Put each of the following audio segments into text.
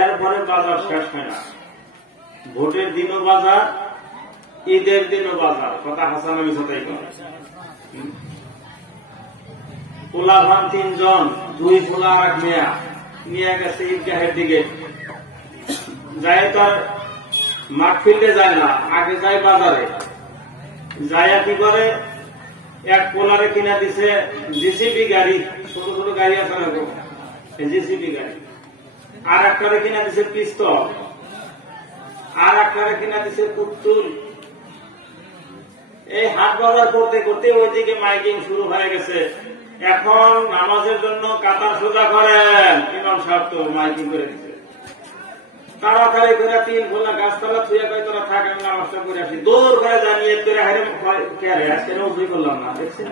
এরপরে বাজার শেষ হয় না। ভোটের দিনও বাজার, ঈদের দিনও বাজার। কথা হাসান আমি সাথে পোলা ভান 3 জন, 2 পোলা আর 1 মেয়া নিয়ে গেছে ঈদগাহের দিকে। যায় তার মাঠ ফিল্ডে যায় না, আগে যায় বাজারে। যায়া কি করে, এক পোলারে কিনা দিছে জিসিবি গাড়ি, ছোট ছোট গাড়ি আছে না, জিসিবি গাড়ি। আর একটারে কিনা দিছে পিস্তল, আর একটারে কিনা দিছে পুতুল। এই হাট বাজার করতে করতে ওইদিকে মাইকিং শুরু হয়ে গেছে। এখন নামাজের জন্য কাতার সোজা করেন, ইমাম সাহেব তো মাইকিং করে দিচ্ছে। তাড়াতাড়ি করে 3 খোলা গাছতলা ছুঁয়ে পাই তোরা থাক, আমি নামাজটা করে আসি। দৌড় করে জানিয়ে করে হারে আজকে উজুই করলাম না, দেখছেন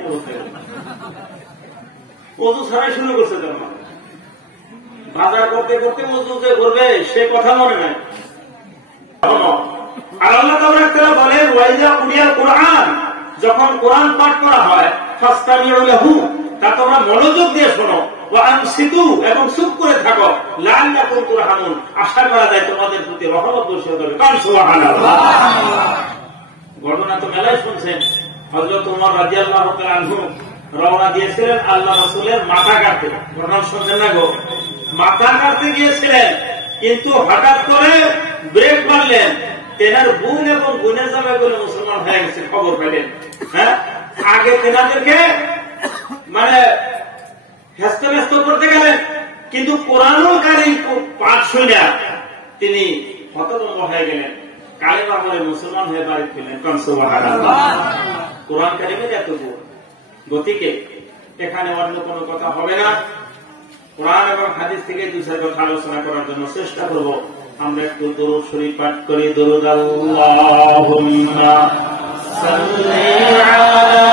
উজু ছাড়াই শুরু করছে। তার মানে বাজার করতে করতে উজু যে করবে সে কথা মনে নাই। আর আল্লাহ তাআলা বলেন, ওয়াইজা কুরিয়াল কুরআন, যখন কোরআন পাঠ করা হয়, ফাসতামিউ লাহু, তা তোমরা মনোযোগ দিয়ে শোনো, ওয়া আনসিতু, এবং চুপ করে থাকো, লাআল্লাকুম তুরহামুন, আশা করা যায় তোমাদের প্রতি রহমত বর্ষিত হবে। কান সুবহানাল্লাহ। ঘটনা তো মেলায় শুনছেন। হযরত ওমর রাদিয়াল্লাহু তাআলা আনহু রওনা দিয়েছিলেন আল্লাহ রাসূলের মাথা কাটতে। ঘটনা শুনছেন না গো? মাথা কাটতে গিয়েছিলেন, কিন্তু হঠাৎ করে ব্রেক মারলেন। তেনার বোন এবং বোনের জামাইগুলো মুসলমান হয়ে গেছে, খবর পেলেন। হ্যাঁ, আগে তেনাদেরকে মানে ব্যস্ত ব্যস্ত করতে গেলেন, কিন্তু কোরআনুল কারীম পাঠ শুনে তিনি হতভম্ব হয়ে গেলেন। কালেমা পড়ে মুসলমান হয়ে বাড়ি ফিরলেন। সুবহানাল্লাহ। কোরআন কারীমের এত গতিকে এখানে অন্য কোনো কথা হবে না। কোরআন এবং হাদিস থেকে 2-4 কথা আলোচনা করার জন্য চেষ্টা করব। আমরা একটু দরুদ শরীফ পাঠ করি। দরুদ আল্লাহুম্মা সাল্লি আলা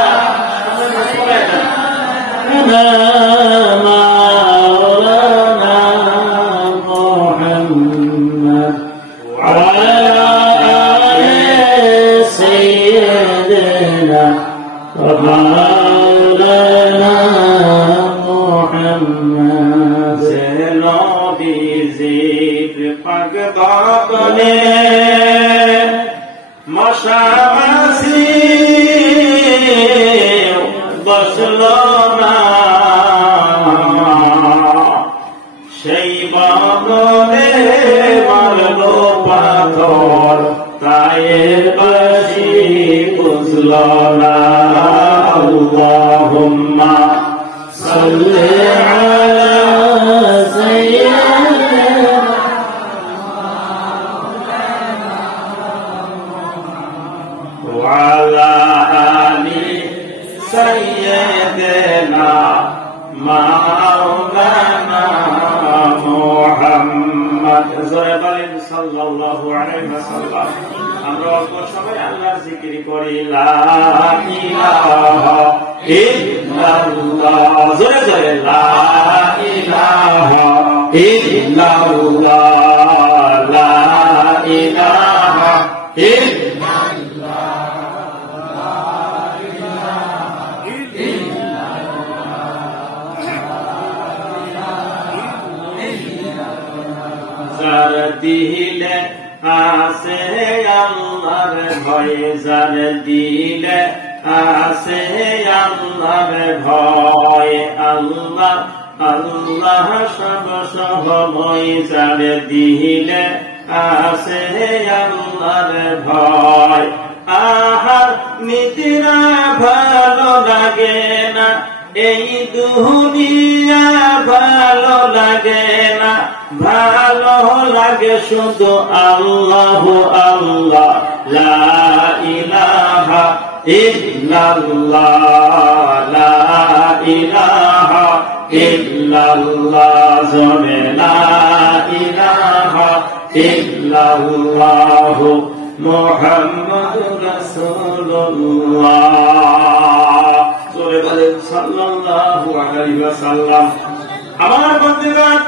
মাওলানা মুহাম্মদ ওয়া আলা আলি সাইয়্যিদিনা ওয়া মাওলানা মুহাম্মদ। পাগদানে মশামাসি বসল না, সেই বাগনে মারল পাথর, তায়ের বাসি বুঝল না। আল্লাহুম্মা সাল্লি আলা সাইয়্যিদিনা ওয়ালা আলি সাইয়্যিদিনা মাওলানা মুহাম্মদ। জোরে বলেন সাল্লাল্লাহু আলাইহি ওয়াসাল্লাম। আমরা অল্প সময় আল্লাহর জিকির করি। লা ইলাহা ইল্লাল্লাহ। জোরে জোরে লা ইলাহা ইল্লাল্লাহ, লা ইলাহা ইল্লাল্লাহ। যার দিলে আছে আল্লাহর ভয়, যার দিলে আছে আল্লাহর ভয়, আল্লাহ আল্লাহ সব সময়, যার দিলে আছে আল্লাহর ভয়। আহার নিতিরা ভালো লাগে না, এই দুনিয়া ভালো লাগে না, ভালো লাগে শুধু আল্লাহ আল্লাহ। লা ইলাহা ইল্লাল্লাহ, লা ইলাহা ইল্লাল্লাহ, জোরে লা ইলাহা ইল্লাল্লাহ মুহাম্মাদুর রাসূলুল্লাহ। জোরে বলেন সাল্লাল্লাহু আলাইহি ওয়াসাল্লাম। আমার বন্ধুগণ,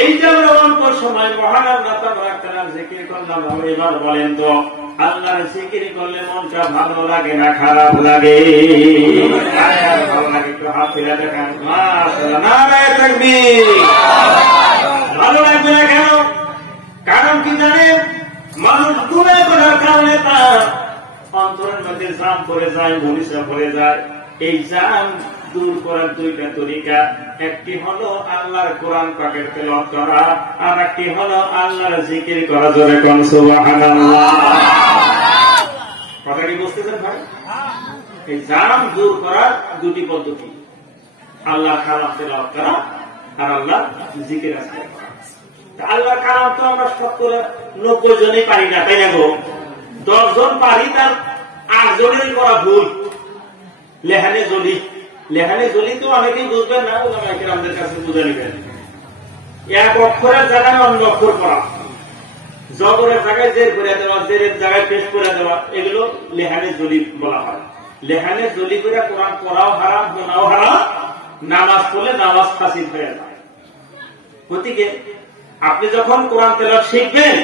এই যে আমরা অল্প সময় মহান আল্লাহ তাআলার জিকির করলাম, এবার বলেন তো আল্লাহর জিকির করলে মনটা ভালো লাগে না খারাপ লাগে? ভালো লাগে। একটু হাত তুলে দেখান। মাশাআল্লাহ, নারায়ে তাকবীর। ভালো লাগবে না কেন? পড়ে যায়, মরিচা পড়ে যায়। এই জাম দূর করার দুইটা তরিকা, একটি হলো আল্লাহর কোরআন পাকের তেলাওয়াত করা, আর একটি হলো আল্লাহর জিকির করা। জোরে কোন সুবহানাল্লাহ। কথা কি বুঝতেছেন ভাই? এই জাম দূর করার দুটি পদ্ধতি, আল্লাহর কালাম তেলাওয়াত করা আর আল্লাহর জিকির আজকার করা। আল্লাহর কালাম তো আমরা শতকরা 90 জনই পারি না, তাই না গো? 10 জন পারি, তার 8 জনেরই করা ভুল। লেহানে জলি তো অনেকেই বুঝবেন না, আমাদের কাছে বুঝে নেবেন। এক অক্ষরের জায়গায় অন্য অক্ষর পড়া, জবরের জায়গায় জের করে দেওয়া, জেরের জায়গায় পেশ করে দেওয়া, এগুলো লেহানে জলি বলা হয়। লেহানে জলি করে কোরআন পড়াও হারাম, শোনাও হারাম, নামাজ পড়লে নামাজ ফাসিদ হয়ে যায়। গতিকে আপনি যখন কোরআন তেলাওয়াত শিখবেন,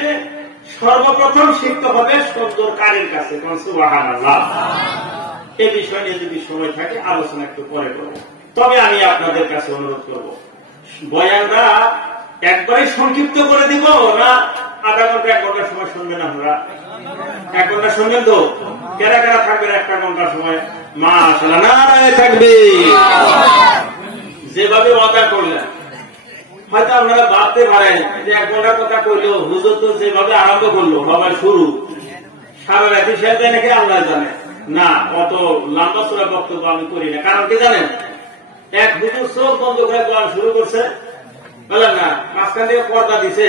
সর্বপ্রথম শিখতে হবে সুন্দর কারির কাছে। সুবহানাল্লাহ। এই বিষয় নিয়ে যদি সময় থাকে আলোচনা একটু পরে করব। তবে আমি আপনাদের কাছে অনুরোধ করব, বয়ানরা একবারে সংক্ষিপ্ত করে দিব না আধা ঘন্টা 1 ঘন্টা সময় শুনবেন? আপনারা 1 ঘন্টা শুনবেন তো? কারা কারা থাকবেন 1 ঘন্টা সময়? মাশাআল্লাহ, নারায়ে তাকবীর। যেভাবে ওয়াদা করলেন, হয়তো আপনারা ভাবতে পারেন যে 1 ঘন্টার কথা কইলেও হুজুর তো যেভাবে আরম্ভ করলো, বাবা শুরু সারা রাতি শেষ যায় নাকি আল্লাহ জানে। না, অত লম্বা চূড়া বক্তব্য আমি করি না। কারণ কি জানেন, এক হুজুর চোখ বন্ধ করে বয়ান শুরু করছে, বললেন না, মাঝখান থেকে পর্দা দিছে,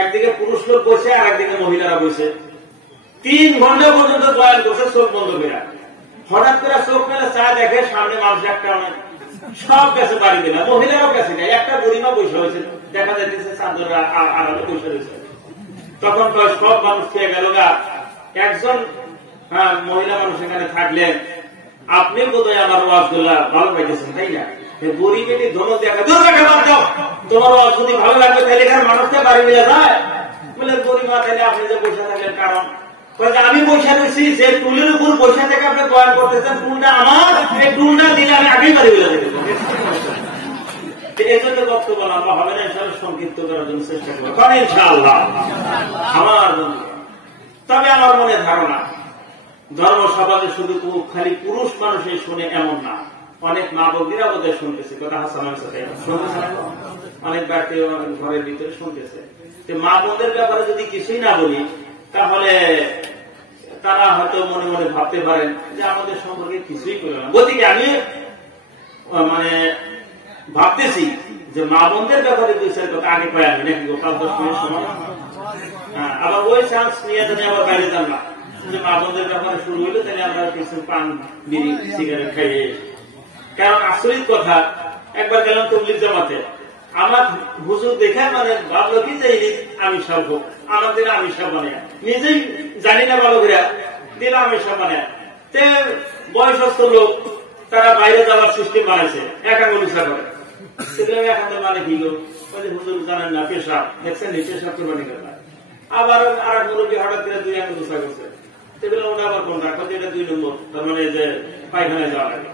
একদিকে পুরুষ লোক বসে আর একদিকে মহিলারা বসে, 3 ঘন্টা পর্যন্ত বয়ান করছে চোখ বন্ধ করে। হঠাৎ করে চোখ মেলে চা দেখে সামনে মানুষ একটা, সব গেছে বাড়ি দিলা, মহিলারাও গেছে না, একটা বুড়িমা বসে হয়েছে, দেখা যাচ্ছে চাঁদরা আড়ালে বসে রয়েছে। তখন তো সব মানুষ খেয়ে গেল গা। একজন মহিলা মানুষ এখানে থাকলেন, আপনি বোধহয় আমার ওয়াজগুলা ভালো পাইতেছেন, তাই না? বুড়ি বেটি ধমক দেখা, তোমার ওয়াজ যদি ভালো লাগবে তাহলে এখানে মানুষকে বাড়ি মিলে যায়। বলে বুড়িমা, তাহলে আপনি যে বসে থাকলেন কারণ? আমি বসে রয়েছি, যে টুলের উপর বসে থেকে আপনি বয়ান করতেছেন, টুলটা আমার, এই টুলটা দিলে আমি আগেই বাড়ি মিলে যেতে। এই জন্য বক্তব্য লম্বা হবে না, ইনশাআল্লাহ সংক্ষিপ্ত করার জন্য চেষ্টা করবো ইনশাআল্লাহ আমার। তবে আমার মনে ধারণা, ধর্ম সমাজে শুধু খালি পুরুষ মানুষই শুনে এমন না, অনেক মা বৌদিরা ওদের শুনতেছে। কথা হাসানের সাথে শুনতেছে, অনেক ব্যক্তি ঘরের ভিতরে শুনতেছে। মা বোনদের ব্যাপারে যদি কিছুই না বলি, তাহলে তারা হয়তো মনে মনে ভাবতে পারেন যে আমাদের সম্পর্কে কিছুই করল না। গতিকে আমি ভাবতেছি যে মা বোনদের ব্যাপারে 2-4 কথা আগে পাই আমি নাকি 5-10 মিনিট সময়, আবার ওই চান্স নিয়ে জানি আবার বাইরে যান না, যে মা বোনদের ব্যাপারে শুরু হইলে তাহলে আমরা কিছু পান, বিড়ি, সিগারেট খাইয়ে। কারণ আচরিত কথা, একবার গেলাম তবলিগ জামাতে, আমার হুজুর দেখে ভাবলো কি যে আমি সব আমাদের আমি সব বানায়, নিজেই জানি না ভালো করে দিলে আমি সব বানায়। বয়সস্থ লোক তারা বাইরে যাওয়ার সিস্টেম বানাইছে, একাঙ্গুলিশা করে। সেগুলো একান্ত মানে কি গো, হুজুর জানেন না পেশাব, দেখছেন পেশাব তো বানিয়ে গেল। আবার আর এক মুরব্বী হঠাৎ করে 2 আঙ্গুলিশা করছে, সেগুলো ওটা আবার কোনটা, এটা 2 নম্বর, তার মানে যে পায়খানায় যাওয়া লাগে।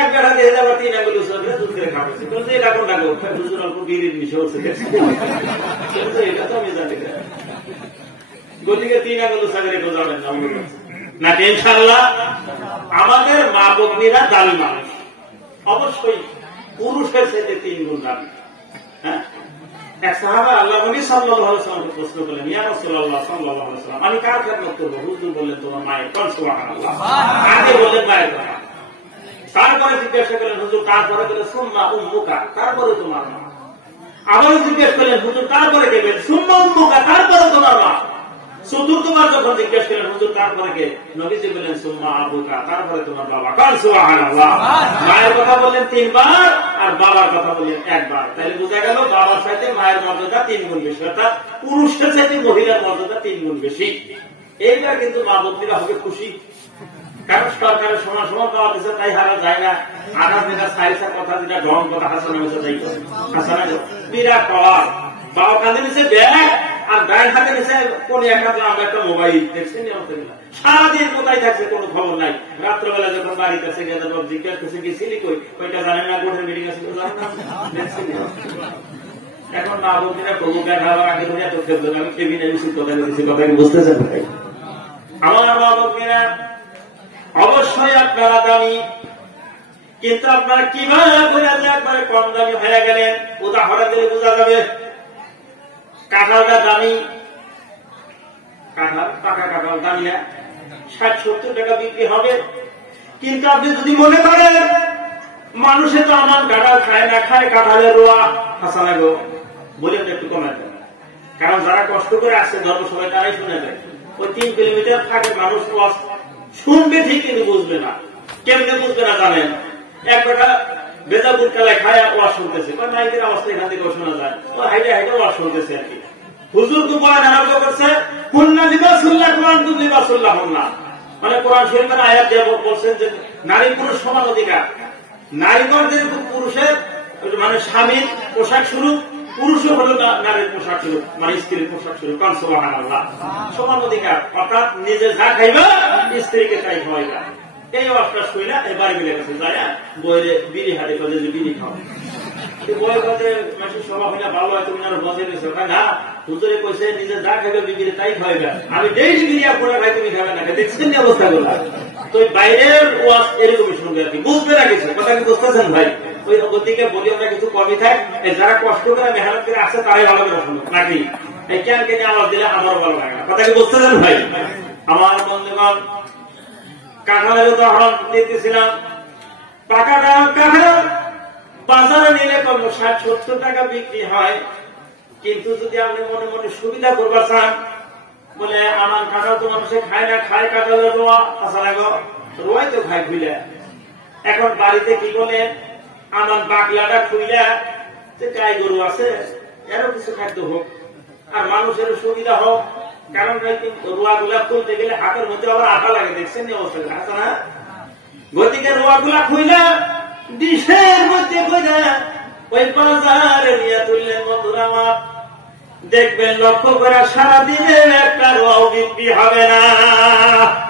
এক বেড়া দিয়ে যাবার 3 আঙ্গুলিশা করে দুধ করে খাওয়াচ্ছে, বলছে এটা কোনটা গো, হুজুর অল্প বিড়ির মিশে হচ্ছে, এটা তো আমি জানি না। গতিকে 3 আঙ্গুলিশা করে কেউ যাবেন না ইনশাআল্লাহ। আমাদের মা বগ্নীরা দামি মানুষ, অবশ্যই পুরুষের সাথে 3 গুণ দামি। হ্যাঁ, এক সাহাবা আল্লাহ নবী সাল্লাল্লাহু আলাইহি ওয়াসাল্লামকে প্রশ্ন করলেন, ইয়া রাসূলুল্লাহ সাল্লাল্লাহু আলাইহি ওয়াসাল্লাম, আমি কার খেদমত করব? হুজুর বললেন তোমার মায়ের। সুবহানাল্লাহ। আগে বললেন মায়ের কথা, তারপরে জিজ্ঞাসা করলেন হুজুর তারপরে বলে সুম্মা উম্মুকা, তারপরে তোমার মা। আবারও জিজ্ঞেস করলেন হুজুর তারপরে কে? বলেন সুম্মা উম্মুকা, তারপরে তোমার মা। চতুর্থবার যখন জিজ্ঞেস করলেন হুজুর তারপরে কে, নবীজি বললেন সুম্মা আবুকা, তারপরে তোমার বাবা। কাল সুবহানাল্লাহ। মায়ের কথা বললেন 3 বার আর বাবার কথা বললেন 1 বার। তাহলে বোঝা গেল বাবার সাথে মায়ের মর্যাদা 3 গুণ বেশি, অর্থাৎ পুরুষের সাথে মহিলার মর্যাদা 3 গুণ বেশি। এইবার কিন্তু মা বন্ধুরা হবে খুশি, কারণ সরকারের সমান সমান পাওয়া দিচ্ছে, তাই হারা যায় না। আধার যেটা সাইসা কথা, যেটা ঢং কথা, হাসানা যাই হাসানা বিরাট পাওয়ার। বাবা কাঁধে নিচে ব্যাগ আর গায়ের হাতে নিচে কোন একটা মোবাইল দেখছেন, সারাদিন কোথায় থাকছে কোনো খবর নাই। রাত্রবেলা যখন বাড়িতে আছে জিজ্ঞাসা করছে গেছিলি কই, ওইটা জানেন না, বোর্ডের মিটিং আছে দেখছেন। এখন মা বন্ধুরা প্রভু খাবার আগে ধরে এত খেলতো, আমি কেবিনে উচিত কথা বলতেছি, কথা বুঝতেছেন? আমার মা বন্ধুরা অবশ্যই আপনারা দামি, কিন্তু আপনারা কিভাবে একবারে কম দামি হয়ে গেলেন? উদাহরণ দিলে বোঝা যাবে। কাঁঠালটা দামি, কাঁঠাল পাকা কাঁঠাল দামি না, 60-70 টাকা বিক্রি হবে। কিন্তু আপনি যদি মনে করেন মানুষে তো আমার কাঁঠাল খায় না, খায় কাঁঠালের রোয়া, হাসা লাগো বলেন একটু কমে দেন। কারণ যারা কষ্ট করে আসছে ধর্মসভায় তারাই শুনে দেয়। ওই 3 কিলোমিটার থাকে মানুষ শুনবে ঠিক, কিন্তু বুঝবে না। কেমনে বুঝবে না জানেন? এক কথা বেজাপুর কালায় খায় ওয়াজ শুনতেছে, মাইকের অবস্থা এখান থেকে শোনা যায়, ও হাইটে হাইটে ওয়াজ শুনতেছে আর কি। হুজুর তো বয়ান আরম্ভ করছে, হুন্না লিবাসুল্লাহ কুরআন তুম লিবাসুল্লাহ হুন্না, মানে কোরআন শরীফের আয়াত দিয়ে বলছেন যে নারী পুরুষ সমান অধিকার। নারীগণদের পুরুষের মানে স্বামীর পোশাক শুরু, পুরুষও হলো নারীর পোশাক শুরু, মানে স্ত্রীর পোশাক শুরু। কারণ সুবহানাল্লাহ, সমান অধিকার, অর্থাৎ নিজে যা খাইবা স্ত্রীকে তাই খাওয়াইবা। এই অবস্থা শুইলা এবার মিলে গেছে যায় বইরে বিড়ি হাতে করে যে বিড়ি খাও, বই কথা মানুষের স্বভাব হইলে ভালো হয়, তুমি আরো বসে গেছো না। হুজুরে কইছে নিজে যা খাইবে বিড়ি তাই খাইবা, আমি ডেইলি বিড়িয়া করে খাই, তুমি খাবে না। দেখছেন না অবস্থা গুলা? তো বাইরের ওয়াজ এরকমই শুনবে আর কি, বুঝবে না কিছু। কথা কি বুঝতেছেন ভাই? ওই ওদিকে বলি আমরা কিছু কমই থাক, যারা কষ্ট করে মেহনত করে আসছে তারাই ভালো করে শুনুক নাকি? এই কেন কেন আওয়াজ দিলে আমারও ভালো লাগে না। কথা কি বুঝতেছেন ভাই? আমার বন্ধুগণ, কাঁঠালের উদাহরণ দিতেছিলাম। পাকা কাঁঠাল বাজারে নিলে কম 60-70 টাকা বিক্রি হয়। কিন্তু যদি আপনি মনে মনে সুবিধা করবা চান, বলে আমার কাঁঠাল তো মানুষে খায় না, খায় কাঁঠালের রোয়া, আসা লাগো রোয়াই তো খায় খুইলে। এখন বাড়িতে কি বলে, আমার বাকলাটা খুইলে যে গাই গরু আছে এরও কিছু খাদ্য হোক আর মানুষের সুবিধা হোক। কারণ রোয়া গুলা খুলতে গেলে হাতের মধ্যে আবার আঠা লাগে, দেখছেন না অবস্থা আছে না? গতিকে রোয়া গুলা খুইলা ডিশের মধ্যে ওই বাজারে নিয়ে তুললেন। বন্ধুরা আমার দেখবেন, লক্ষ্য করে সারাদিনে একটা রোয়াও বিক্রি হবে না।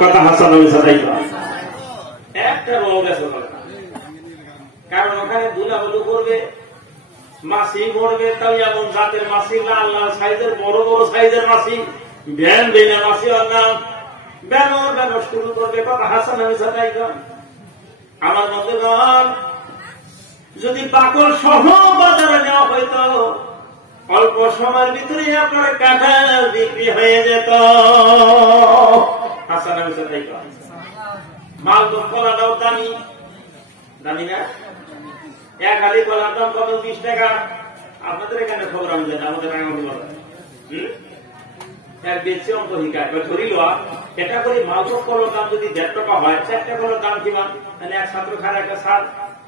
কথা হাসান একটা রোয়াও বেচা হবে না, কারণ ওখানে দুলাবলু করবে, মাছি মরবে। তাই এমন জাতের মাছি, লাল লাল সাইজের, বড় বড় সাইজের মাছি, ব্যান বেনা মাছি, ওর নাম ব্যানর ব্যানর শুরু করবে। কথা হাসান আমি সাদাই আমার বন্ধুগণ, যদি পাকল সহ বাজারে নেওয়া হইতো অল্প সময়ের ভিতরে আপনার কাঁঠাল বিক্রি হয়ে যেত। হাসান আমি সাদাই মালদহ কলাটাও দামি, দামি না? এক হালি কলার দাম কত? 20 টাকা। আপনাদের এখানে খবর আমি জানি, আমাদের রাঙামাটি বাজার এক বেশি অঙ্ক হিকায় ধরিল এটা করে মালদহ কলার দাম যদি 1.5 টাকা হয়, 4 টাকা কলার দাম কিমান? মানে এক ছাত্র খায় একটা সার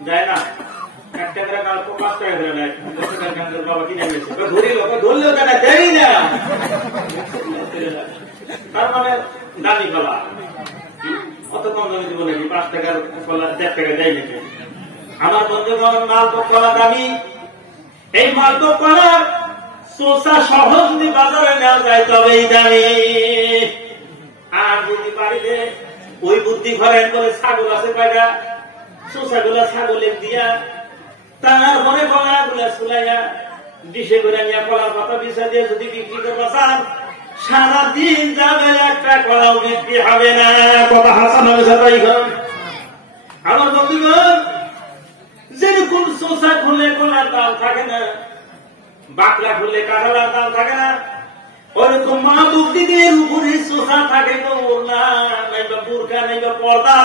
যায় না, 1 টাকা 5 টাকা ধরে নেয়। 10 টাকার বাবা কিনে নিয়েছে, ধরিল ধরলেও কেন দেরি না, তার মানে দামি কলা। অত কম দামি দিব নাকি? 5 টাকার কলা 1 টাকা দেয় নাকি? আমার বন্ধুগণ, মালদহ কলা দামি। এই মালদহ কলার চোষা সহজ যদি বাজারে নেওয়া যায় তবেই দামি। আর যদি বাড়িতে ওই বুদ্ধি করেন বলে ছাগল আছে কয়টা, চোষা গুলা ছাগলের দিয়া তার মনে কলা গুলা চুলাইয়া ডিশে করে নিয়ে কলার পাতা বিছা দিয়ে যদি বিক্রি করবা চান, সারাদিন যাবে একটা কলাও বিক্রি হবে না। কথা হাসান হবে সবাই। আমার বন্ধুগণ, যেরকম চোষা খুললে কলার দাম থাকে না, বাকলা খুললে কাঁঠালের দাম থাকে না, ওরকম মা বুদ্ধিদের উপরে চোষা থাকে তো ওড়না নাইবা বুরকা নাইবা পর্দা।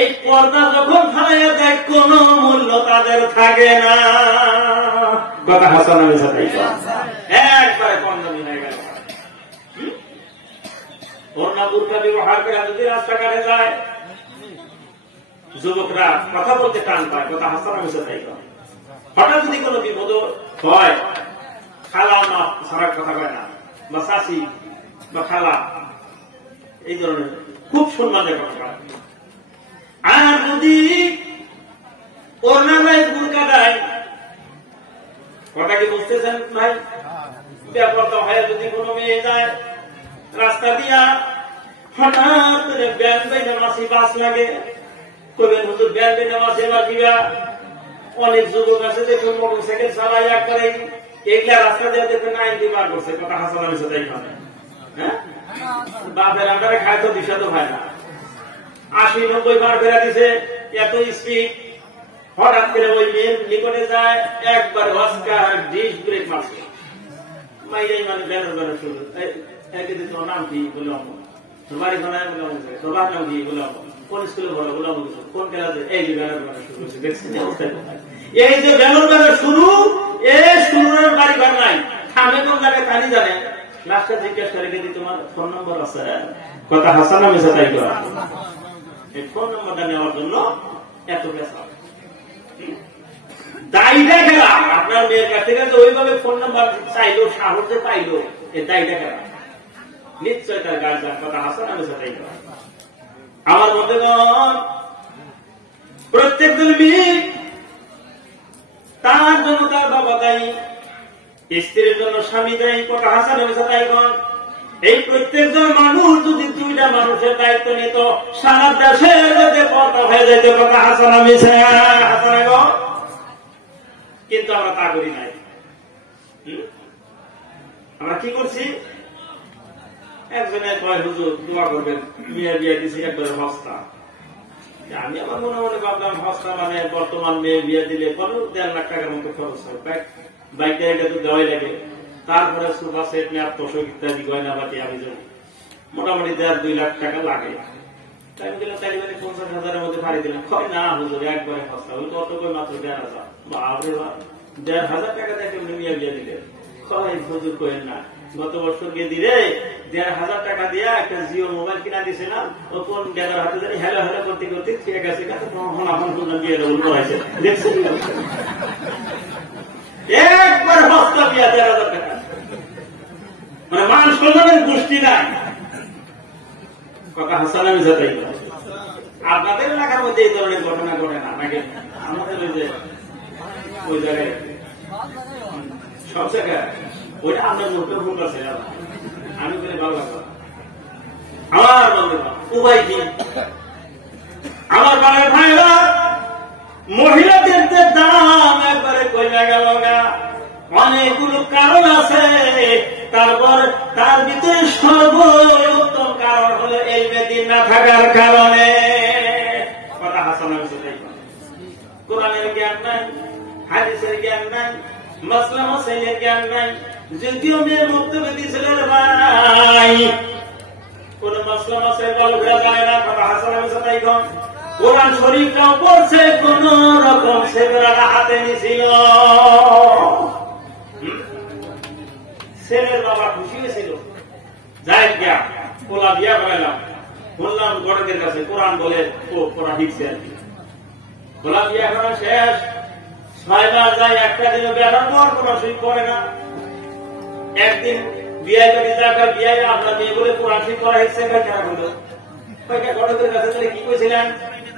এই পর্দা যখন ফালাইয়া দেয় কোন মূল্য তাদের থাকে না। কথা হাসান আমি সাথে একবারে কম দামি হয়ে গেল। ওড়না বুরকা ব্যবহার করে যদি রাস্তাঘাটে যায়, যুবকরা কথা বলতে টান পায়। কথা হাসান আমি সাথে হঠাৎ যদি কোনো বিপদ হয়, খালা মা সারা কথা কয় না, বা শাশি বা খালা, এই ধরনের খুব সম্মানের কথা কয়। আর যদি ওড়না নাই বুরকা নাই, কথা কি বুঝতেছেন ভাই? ব্যাপারটা হয় যদি কোনো মেয়ে যায় রাস্তা দিয়া, হঠাৎ করে ব্যান বেঁধে মাসি বাস লাগে, কবেন হুজুর ব্যান বেঁধে মাসে বাকিবা। অনেক যুবক আছে দেখুন মোটর সাইকেল চালাই একবারে এইগুলা রাস্তা দিয়ে দেখবেন 90 পার করছে। কথা হাসান আমি সাথে হ্যাঁ, বাপের আন্ডারে খায় তো দিশা তো হয় না। 80-90 বার ফেরা দিছে, এত স্পিড। হঠাৎ করে ওই মেয়ের নিকটে যায়, একবার হসকার ডিশ ব্রেক মারছে, মাইরাই মানে ব্যানার ব্যানার শুরু। তোমার নাম কি বলে অমন, তোর বাড়ি ঘনায় বলে অমন, তোর বাবার নাম কি বলে অমন, কোন স্কুলে ভরা বলে অমন, কোন ক্লাসে, এই যে ব্যানার ব্যানার শুরু হচ্ছে। দেখছেন অবস্থায় কোথায়? এই যে ব্যানার ব্যানার শুরু, এ শুরুর বাড়ি ঘর নাই, থামে কোন জায়গায় তানি জানে। লাস্টে জিজ্ঞেস করে যদি তোমার ফোন নম্বর আছে, কথা হাসান আমি তাই করা, এই ফোন নম্বরটা নেওয়ার জন্য এত পেশা। দায়ীটা খেলা আপনার মেয়ের কাছ থেকে যে ওইভাবে ফোন নাম্বার চাইলো, সাহস যে পাইলো, এই দায়ীটা খেলা নিশ্চয় তার গার্জিয়ান, কথা হাসান আমি তাই করা। আমার মতে প্রত্যেকজন মেয়ে তার জন্য তার বাবা দায়ী, স্ত্রীর জন্য স্বামী দায়ী, কথা হাসান আমি তাই কর। এই প্রত্যেকজন মানুষ যদি 2টা মানুষের দায়িত্ব নিত, সারা দেশের যাতে পর্দা হয়ে যেত, কথা হাসান আমি হাসান। কিন্তু আমরা তা করি নাই। আমরা কি করছি? একজনে কয় হুজুর দোয়া করবেন, মেয়ে বিয়ে দিছি একবারে হস্তা। আমি আমার মনে মনে ভাবলাম হস্তা মানে বর্তমান মেয়ে বিয়ে দিলে 1.5 লাখ টাকার মতো খরচ হয়, বাইকটা এটা তো দেওয়াই লাগে, তারপরে সোফা সেট নেওয়ার তোষক ইত্যাদি গয়না বাটি আমি মোটামুটি 1.5-2 লাখ টাকা লাগে। তাই আমি দিলাম তাই 50,000-এর মধ্যে ভাড়ি দিলাম। কয় না হুজুর একবারে হস্তা, ওই তো অত করে মাত্র 1,500। 1,500 টাকা দিয়ে কেমনি মেয়ে বিয়ে দিলে? কয় হুজুর কইেন না, গত বছর গিয়ে দিলে 1,500 টাকা দিয়ে একটা জিও মোবাইল কিনা দিয়েছিলাম, ও কোন ডেগার হাতে জানি হেলো হেলো করতে করতে ঠিক আছে, বিয়ে হয়েছে। দেখছেন একবার হস্তা বিয়া 1,500 টাকা, মানে মান সম্মানের গোষ্ঠী নাই, কথা হাসান আমি যাতাই। আপনাদের এলাকার মধ্যে এই ধরনের ঘটনা ঘটে না নাকি? আমাদের ওই যে ওই জায়গায় সব জায়গায় ওইটা আপনার মুখে ভুল আছে, আমি বলে ভালো লাগলো। আমার বন্ধুরা উভয় কি আমার বাবার ভাইরা, মহিলাদের দাম একবারে কমে গেল গা, অনেকগুলো কারণ আছে। তারপর তার ভিতরে সর্বোত্তম কারণ হলো এই মেয়েদের না থাকার কারণে, কথা হাসান কোরআনের জ্ঞান নাই, হাদিসের জ্ঞান নাই, মাসলা মাসাইলের জ্ঞান নাই। যদিও মেয়ের বক্তব্য দিয়েছিলেন ভাই, কোন মাসলা মাসাইল বল ঘুরে যায় না, কথা হাসান আমি তাই কন। কোরআন শরীফটাও পড়ছে, কোন রকম সেবেরাটা হাতে নিছিল। ছেলের বাবা খুশি হয়েছিল, যাই গিয়া কোলা বিয়া করাইলাম, বললাম গড়কের কাছে কোরআন বলে ও কোরআন শিখছে আর কি। কোলা বিয়া করা শেষ, 6 মাস যায়, একটা দিন বেড়ার পর কোরআন শরীফ পড়ে না। একদিন বিয়ে করে যাকার বিয়ে আপনার মেয়ে বলে কোরআন শরীফ পড়া শিখছে, কেনা হলো কয়েকটা গড়কের কাছে তাহলে কি কইছিলেন?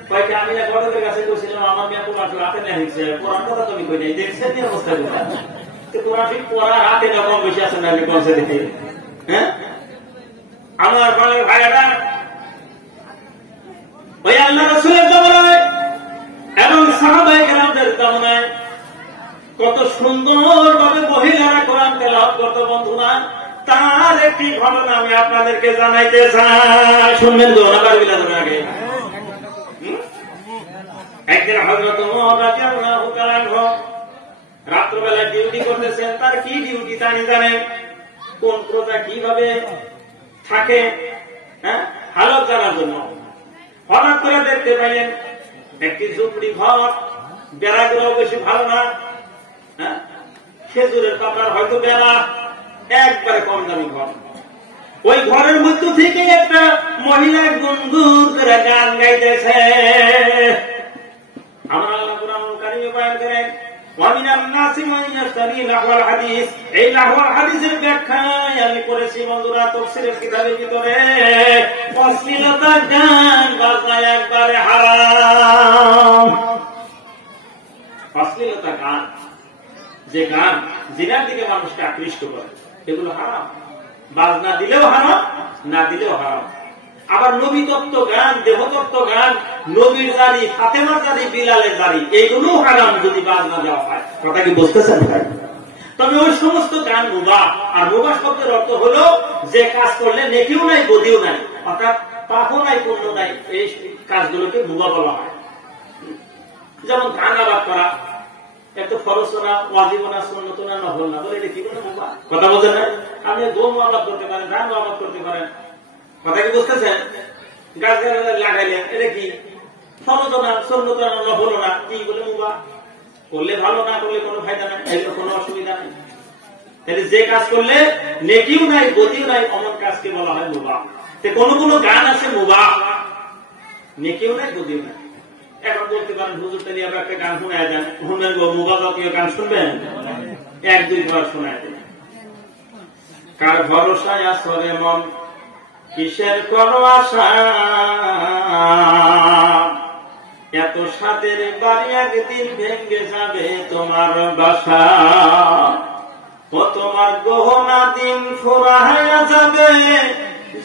কয়েকটা আমি না গড়কের কাছে কইছিলাম আমার মেয়ে কোরআন শরীফ হাতে নেওয়া শিখছে, কোরআন কথা তুমি কই নাই, দেখছেন কি অবস্থা কোরআন শরীফ পড়ার হাতে না কম বেশি আছে না, আমি কমছে দেখি। হ্যাঁ, আমার ভাইয়াটা ওই আল্লাহ রাসূলের জামানায় এবং সাহাবায়ে কেরামদের জামানায় কত সুন্দর ভাবে মহিলারা কোরআন তেলাওয়াত করত। বন্ধুরা, তার একটি ঘটনা আমি আপনাদেরকে জানাইতে চাই, শুনবেন তো ওনার বিলাদের আগে। একদিন হযরত ওমর রাদিয়াল্লাহু তাআলা রাত্রবেলা ডিউটি করতেছেন। তার কি ডিউটি তা জানেন? কোন প্রজা কিভাবে থাকে, হ্যাঁ, হালত জানার জন্য। হঠাৎ করে দেখতে পাইলেন একটি ঝুপড়ি ঘর, বেড়াগুলো বেশি ভালো না, হ্যাঁ, খেজুরের কাপড় হয়তো বেড়া, একবারে কম দামি ঘর। ওই ঘরের মধ্যে থেকে একটা মহিলা গুনগুন করে গান গাইতেছে। আমরা আল্লাহ কোরআন কারীমে বয়ান করেন, ওয়ামিনান নাসি মান ইয়াশতারি লাহওয়াল হাদিস। এই লাহওয়াল হাদিসের ব্যাখ্যায় আমি করেছি বন্ধুরা তাফসীরের কিতাবের ভিতরে, অশ্লীলতা গান বাজনা একবারে হারাম। অশ্লীলতা গান, যে গান জিনার দিকে মানুষকে আকৃষ্ট করে, এগুলো হারাম। বাজনা দিলেও হারাম, না দিলেও হারাম। আবার নবী তত্ত্ব গান, দেহতত্ত্ব গান, নবীর জারি, ফাতেমার জারি, বিলালের জারি, এইগুলো হারাম যদি বাজনা দেওয়া হয়। কথা কি বুঝতেছেন ভাই? তবে ওই সমস্ত গান মুবাহ, আর মুবাহ শব্দের অর্থ হলো যে কাজ করলে নেকিও নাই বদিও নাই, অর্থাৎ পাপও নাই পুণ্য নাই, এই কাজগুলোকে মুবা বলা হয়। যেমন ধান আবাদ করা, এত ফরজ না, ওয়াজিব না, সুন্নত না, নফল না, বলে এটা কি বলে মুবা? কথা বলছেন না? আপনি গম আবাদ করতে পারেন, ধান আবাদ করতে পারেন, কথা কি বুঝতেছেন? গাছ লাগাইলেন, এটা কি ফরজ না, সুন্নত না, নফল না, কি বলে মুবা? করলে ভালো, না করলে কোনো ফায়দা নাই, এগুলো কোনো অসুবিধা নাই। যে কাজ করলে নেকিও নাই গতিও নাই, অমন কাজকে বলা হয় মুবাহ। কোন কোন গান আছে মুবাহ, নেকিও নাই গতিও নাই। এখন বলতে পারেন হুজুর তাহলে আবার একটা গান শোনায় দেন, শুনবেন গো মুবাহ জাতীয় গান শুনবেন, 1-2 বার শোনায় দেন। কার ভরসায় আসরে মন, কিসের করো আশা, এত সাদের বাড়ি একদিন ভেঙে যাবে তোমার বাসা, ও তোমার গহনা দিন ফুরাইয়া যাবে,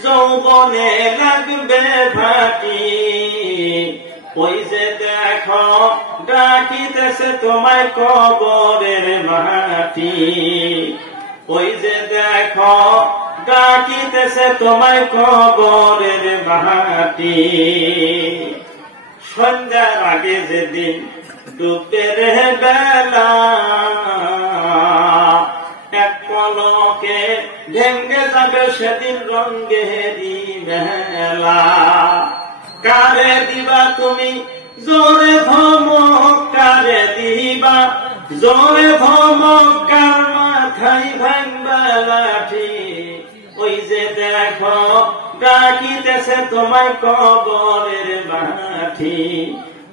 যৌবনে লাগবে ভাটি, ওই যে দেখো ডাকিতেছে তোমায় কবরের মাটি, ওই যে দেখো ডাকিতেছে তোমায় কবরের মাটি, সন্ধ্যার আগে যেদিন ডুবের বেলা, এক পলকে ভেঙে যাবে সেদিন রঙ্গেরি মেলা, কারে দিবা তুমি জোরে ধমক, কারে দিবা জোরে ধমক, কার মাথায় ভাঙবা লাঠি, ওই যে দেখো ডাকিতেছে তোমায় কবরের মাটি,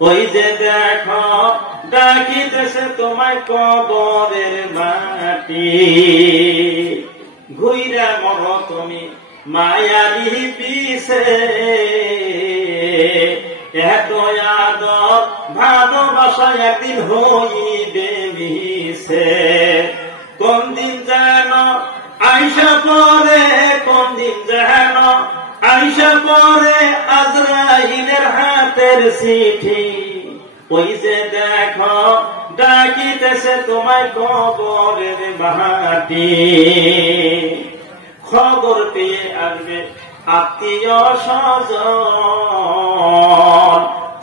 ওই যে দেখো ডাকিতেছে তোমায় কবরের মাটি, ঘুইরা মর তুমি মায়ারি পিছে, এত আদর ভালোবাসা একদিন হইবে মিশে, কোন দিন যেন আইসা পরে, কোন দিন যেন আইসা পরে আজরাইলের হাতের চিঠি, ওই যে দেখো ডাকিতেছে তোমায় কবরের মাটি, খবর পেয়ে আসবে আত্মীয় স্বজন,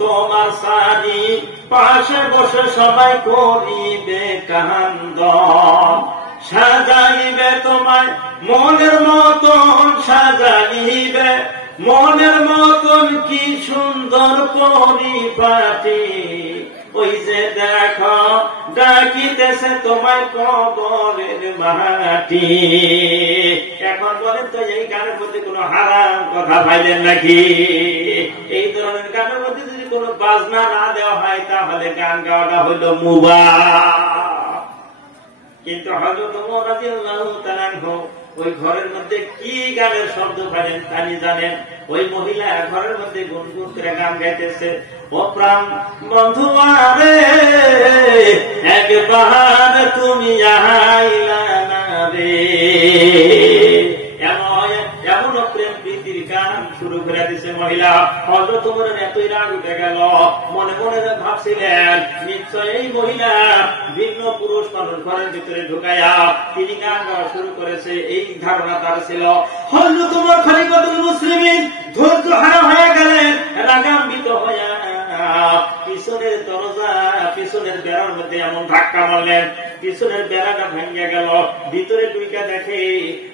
তোমার সারি পাশে বসে সবাই করিবে কান্দন, সাজাইবে তোমায় মনের মতন, সাজাইবে মনের মতন কি সুন্দর পরিপাটি, ওই যে দেখো ডাকিতেছে তোমায় কবরের মাটি। এখন বলেন তো এই গানের মধ্যে কোন হারাম কথা পাইলেন নাকি? এই ধরনের গানের মধ্যে যদি কোনো বাজনা না দেওয়া হয় তাহলে গান গাওয়াটা হইল মুবাহ। কিন্তু হযরত ওমর রাদিয়াল্লাহু তাআলা ওই ঘরের মধ্যে কি গানের শব্দ পাইলেন তানি জানেন। ওই মহিলা ঘরের মধ্যে গুনগুন করে গান গাইতেছে, ও প্রাণ বন্ধু আরে একবার তুমি আইলা না রে, এমন প্রেম প্রীতির গান শুরু করে দিছে মহিলা। হযরত ওমরের এতই রাগ উঠে গেল, মনে মনে ভাবছিলেন নিশ্চয় এই মহিলা ভিন্ন পুরুষ মানুষ ঘরের ভিতরে ঢুকাইয়া তিনি গান গাওয়া শুরু করেছে, এই ধারণা তার ছিল। হযরত ওমর খলিফাতুল মুসলিমিন ধৈর্য হারা হয়ে গেলেন, রাগান্বিত হইয়া পিছনের দরজা পিছনের বেড়ার মধ্যে এমন ধাক্কা মারলেন, পিছনের বেড়াটা ভেঙে গেল। ভিতরে ঢুইকা দেখে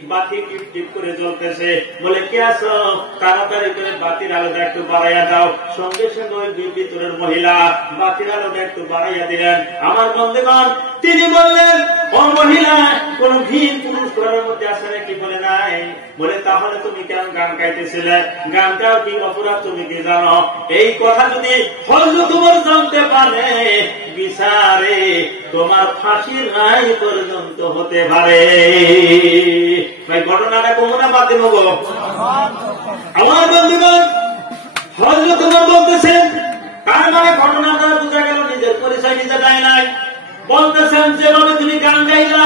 বাতি টিপ টিপ করে জ্বলতেছে। বলে কে আছো? তাড়াতাড়ি করে বাতির আলোটা একটু বাড়াইয়া দাও। সঙ্গে সঙ্গে ওই ভিতরের মহিলা বাতির আলোটা একটু বাড়াইয়া দিলেন। আমার বন্ধুগণ, তিনি বললেন, ও মহিলা, কোন ভিন পুরুষ ঘরের মধ্যে আছে নাকি? বলে নাই। বলে তাহলে তুমি কেন গান গাইতেছিলে? গানটাও কি অপরাধ তুমি কি জানো? এই কথা যদি হযরত ওমর জানতে পারে, বিচারে তোমার ফাঁসির রায় পর্যন্ত হতে পারে। ভাই ঘটনাটা কমনা বাদ দেব। আমার বন্ধুগণ, হযরত ওমর বলতেছেন, তার মানে ঘটনাটা বোঝা গেল নিজের পরিচয় নিজে দেয় নাই। বলতেছেন যেভাবে তুমি গান গাইলা,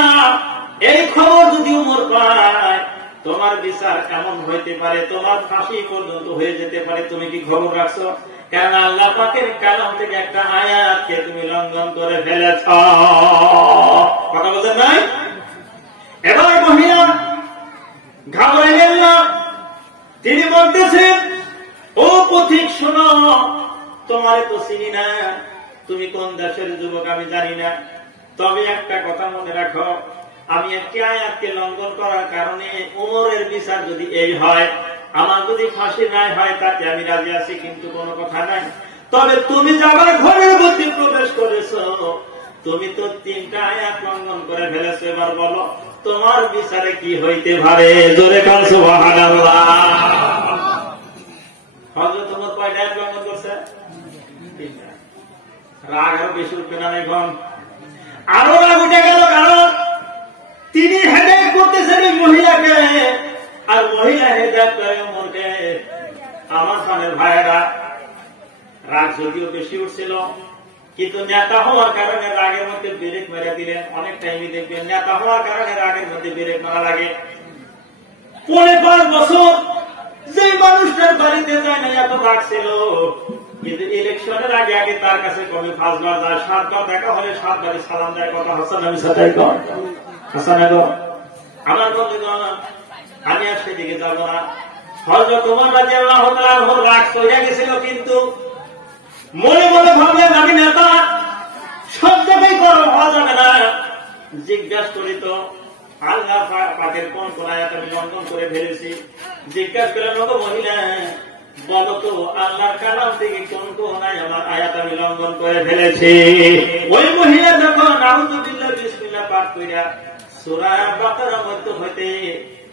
এই খবর যদি ওমর পায়, তোমার বিচার এমন হইতে পারে, তোমার ফাঁসি পর্যন্ত হয়ে যেতে পারে। তুমি কি খবর রাখছো? কেন আল্লাহ পাকের কালাম থেকে একটা আয়াতকে তুমি লঙ্ঘন করে ফেলেছ। কথা বলছেন নাই? এবার মহিলা ঘাবড়াইলেন না, তিনি বলতেছেন, পথিক শোনো, তোমারে তো চিনি না, তুমি কোন দেশের যুবক আমি জানি না, তবে একটা কথা মনে রাখো, আমি একটি আয়াতকে লঙ্ঘন করার কারণে উমরের বিচার যদি এই হয়, আমার যদি ফাঁসি নাই হয়, তাতে আমি রাজি আছি, কিন্তু কোনো কথা নাই। তবে তুমি যাবার ঘরের মধ্যে প্রবেশ করেছো, তুমি তো 3টা আয়াত লঙ্ঘন করে ফেলেছো। এবার বলো তোমার বিচারে কি হইতে পারে? জোরে কান সুবহানাল্লাহ। হযরত ওমর কয়টা আয়াত লঙ্ঘন করছে? 3টা। রাগ আরো বেশি উঠবে না এখন? আরো রাগ উঠে গেল, কারণ তিনি হেদায়েত করতেছেন এই মহিলাকে, আর মহিলা হেদায়েত করে ওমরকে। আমার সামনের ভাইয়েরা, রাগ যদিও বেশি উঠছিল, কিন্তু নেতা হওয়ার কারণে রাগের মধ্যে ব্রেক মেরে দিলেন। অনেক টাইমই দেখবেন নেতা হওয়ার কারণে রাগের মধ্যে ব্রেক মারা লাগে। 5 বছর যে মানুষটার বাড়িতে যায় না, এত রাগ ছিল, কিন্তু ইলেকশনের আগে আগে তার কাছে কমে 5 বার যায়, 7 বার দেখা হলে 7 বারই সালাম দেয়। কথা হাসান আমি সাথে হাসান আমার বন্ধুগণ, আমি আর সেদিকে যাব না। হযরত ওমর রাদিয়াল্লাহু তাআলা রাগ হয়ে গেছিল, কিন্তু মনে মনে ভাবলেন আমি নেতা, সব জায়গায় গরম হওয়া যাবে না। জিজ্ঞাসা করি তো আল্লাহ পাকের কোন কোন আয়াত আমি লঙ্ঘন করে ফেলেছি? জিজ্ঞাসা করলেন ওগো মহিলা, বলো তো আল্লাহর কালাম থেকে কোন কোন আমার আয়াত আমি লঙ্ঘন করে ফেলেছি? ওই মহিলা যখন আউযু বিল্লাহি বিসমিল্লাহ পাঠ কইরা সূরা বাকারার মধ্যে হইতে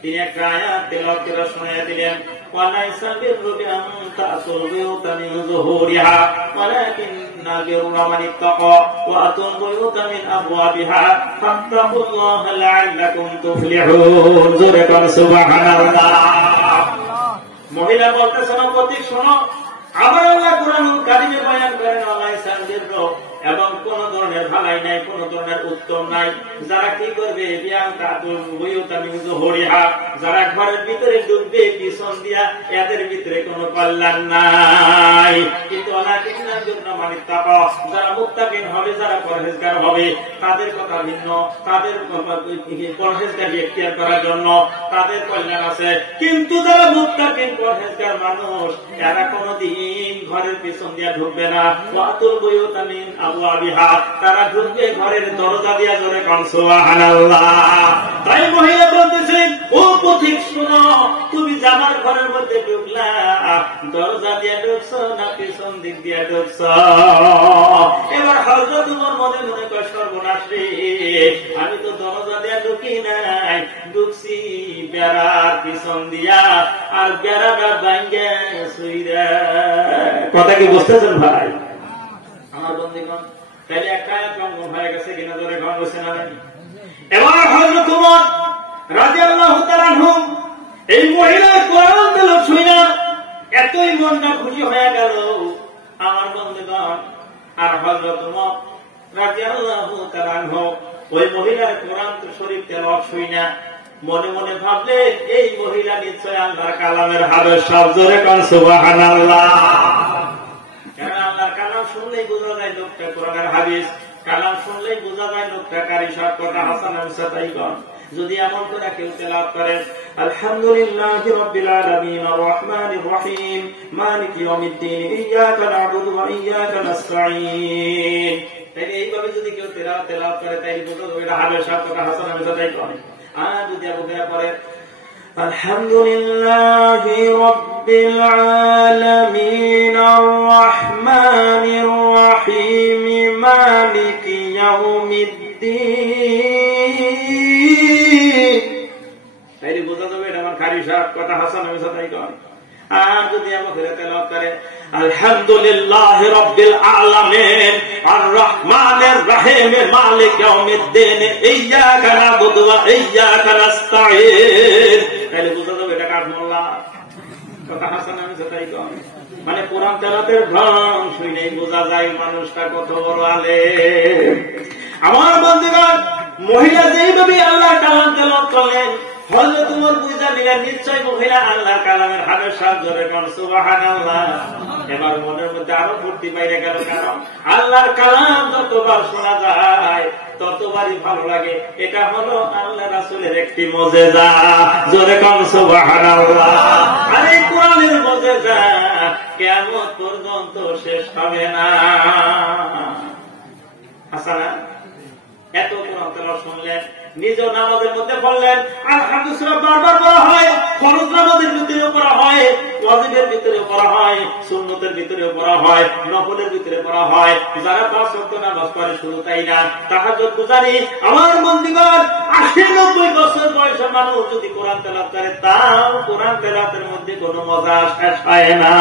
তিনি একটা আয়াত তেলাওয়াত করে শোনাইয়া দিলেন, ওয়ালাইসা বিররুবি আন তা'তুল বুয়ুতা মিন যুহুরিহা ওয়ালাকিন্নাল বিররা মান ইত্তাকা ওয়া আতুল বুয়ুতা মিন আবওয়াবিহা ফাত্তাকুল্লাহা লা'আল্লাকুম তুফলিহুন। জোরে কান সুবহানাল্লাহ। মহিলা বলতেছেন প্রতীক শোনো, আবার আল্লাহ কুরআনুল কারীমে বয়ান করেন ওয়ালাইসা বিররু, এবং কোন ধরনের ভালাই নাই, কোন ধরনের উত্তম নাই। যারা কি করবে, যারা ঘরের ভিতরে ডুববে পিছন দিয়া, এদের ভিতরে কোন কল্যাণ নাই। কিন্তু যারা মুত্তাকিন হবে, যারা পরহেজগার হবে, তাদের কথা ভিন্ন, তাদের পরহেজগারি এখতিয়ার করার জন্য তাদের কল্যাণ আছে। কিন্তু যারা মুত্তাকিন পরহেজগার মানুষ, এরা কোনদিন ঘরের পিছন দিয়া ঢুকবে না। ওয়াতুল বুয়ুতা মিন আবওয়াবিহা, তারা ঢুকবে ঘরের দরজা দিয়া। জোরে কান সুবহানাল্লাহ। তাই মহিলা বলতেছেন, ও পথিক শোনো, তুমি জামার ঘরের মধ্যে ঢুকলা, দরজা দিয়ে ঢুকছো না পিছন দিক দিয়ে ঢুকছো? এবার হযরত ওমর মনে মনে কয়, সর্বনাশ রে, আমি তো দরজা দিয়ে ঢুকি নাই, ঢুকছি বেড়ার পিছন দিয়া, আর বেড়াটা ভাঙ্গে সুইরা। কথা কি বুঝতেছেন ভাই? আমার বন্ধুগণ, তাইলে একটা আয়াত লঙ্ঘন হয়ে গেছে কিনা? জোরে ঘর বসে না। এবার হযরত ওমর রাদিয়াল্লাহু তাআলা আনহু এই মহিলার কোরআন তেলাওয়াত শুনে এতই মনটা খুশি হয়ে গেল, আমার বন্ধুগণ। আর হযরত ওমর রাদিয়াল্লাহু তাআলা আনহু ওই মহিলার কোরআন শরীফ তেলাওয়াত শুনে মনে মনে ভাবলেন, এই মহিলা নিশ্চয় আল্লাহর কালামের হাফেজ। সব জোরে কান সুবহানাল্লাহ। আল্লাহর কালাম শুনলেই বোঝা যায় লোকটা কোরআনের হাফেজ, কালাম শুনলেই বোঝা যায় লোকটা কারি। সব কথা হাসান আমি সাথে যদি এমন করে কেউ তেলাওয়াত করে, আলহামদুলিল্লাহি রাব্বিল আলামিন আর রহমানির রহিম মালিকি ইয়াউমিদ্দিন ইয়্যাকা না'বুদু ওয়া ইয়্যাকা নাস্তাঈন, তাইলে এইভাবে যদি কেউ তেলাওয়াত করে, তাইলে বোঝা যাবে এটা হাফেজ। সব কথা হাসান আমি সাথে আর যদি আবু বকর পড়ে, আলহামদুলিল্লাহি রাব্বিল আলামিন আর রহমানির রহিম মালিকি ইয়াউমিদ্দিন, তাইলে বোঝা যাবে এটা আমার খারি সাহেব কথা হাসান আমি সাথে কর। আর যদি আবু বকর তেলাওয়াত করে, আলহামদুলিল্লাহি রাব্বিল আলামিন আর রহমানির রহিম মালিক ইয়াউমিদ্দিন ইয়্যাকা না'বুদু ওয়া ইয়্যাকা নাস্তাঈন, তাহলে বুঝা যাবে এটা কার মোল্লা কথা হাসান আমি সেটাই কম। মানে কোরআন তেলাওয়াতের ঢং শুনেই বোঝা যায় মানুষটা কত বড় আলেম। আমার বন্ধুগণ, মহিলা যেইভাবে আল্লাহর কালাম তেলাওয়াত করলেন, হযরত ওমর বুঝা নিলেন নিশ্চয় মহিলা আল্লাহর কালামের হাফেজ। সব জোরে কান সুবহানাল্লাহ। এবার মনের মধ্যে আরো ফুর্তি বাইরে গেল, কারণ আল্লাহর কালাম যতবার শোনা যায় ততবারই ভালো লাগে। এটা হলো আল্লাহ রাসূলের একটি মুজিজা। জোরে কান সুবহানাল্লাহ। আর এই কোরআনের মুজিজা করে যা, কিয়ামত পর্যন্ত শেষ হবে না। হাসানা এত কোরআন তেলাওয়াত শুনলেন, নিজেও নামাজের মধ্যে পড়লেন। আলহামদুলিল্লাহ বারবার বলা হয়, ফরজ নামাজের ভিতরেও পড়া হয়, ওয়াজিবের ভিতরেও পড়া হয়, সুন্নতের ভিতরেও পড়া হয়, নফলের ভিতরে পড়া হয়। যারা 5 ওয়াক্ত নামাজ পড়ে শুধু তাই না, তাহাজ্জুদ গুজারি আমার বন্ধুগণ 80-90 বছর বয়সের মানুষ যদি কোরআন তেলাওয়াত করে, তাও কোরআন তেলাওয়াতের মধ্যে কোনো মজা শেষ হয় না।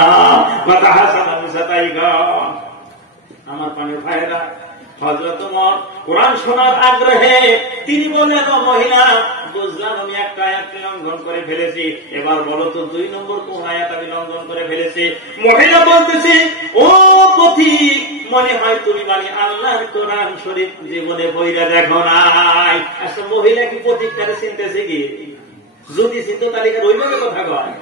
কথা হাসান মিসাতাইগণ, আমার পানির ভাইরা, হযরত ওমর কোরআন শোনার আগ্রহে তিনি বললেন, ও মহিলা, বুঝলাম আমি একটা আয়াত লঙ্ঘন করে ফেলেছি, এবার বলো তো 2 নম্বর কোন আয়াত আমি লঙ্ঘন করে ফেলেছি। মহিলা বলতেছি, ও পথিক, মনে হয় তুমি মানে আল্লাহর কোরআন শরীফ জীবনে বইরা দেখো নাই। আচ্ছা, মহিলা কি পথিকটারে চিনতেছে কি? যদি চিন্তা তালিকা ওইভাবে কথা কয়,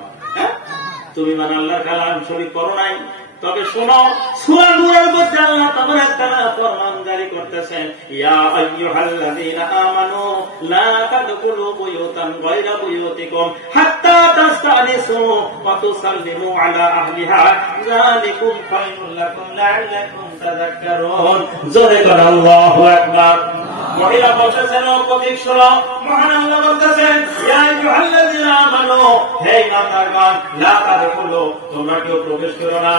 তুমি মানে আল্লাহর কালাম শরীফ পড়ো নাই। তবে শোনো, সূরা নূরের মধ্যে আল্লাহ তাবারাক তাআলা ফরমান জারি করতেছেন, ইয়া আইয়ুহাল্লাযীনা আমানু লা তাদখুলু বুয়ুতান গায়রা বুয়ুতিকুম হাত্তা তাস্তানিসু ওয়া তুসাল্লিমু আলা আহলিহা যালিকুম খায়রুল লাকুম লাআল্লাকুম তাযাক্কারুন। জোরে করে আল্লাহু আকবার। মহিলা বলতেছেন, ও পথিক শোনো, মহান আল্লাহ বলতেছেন, ইয়া আইয়ুহাল্লাযীনা আমানু, হে ঈমানদারগণ, লা তাদখুলু, তোমরা কেউ প্রবেশ করো না,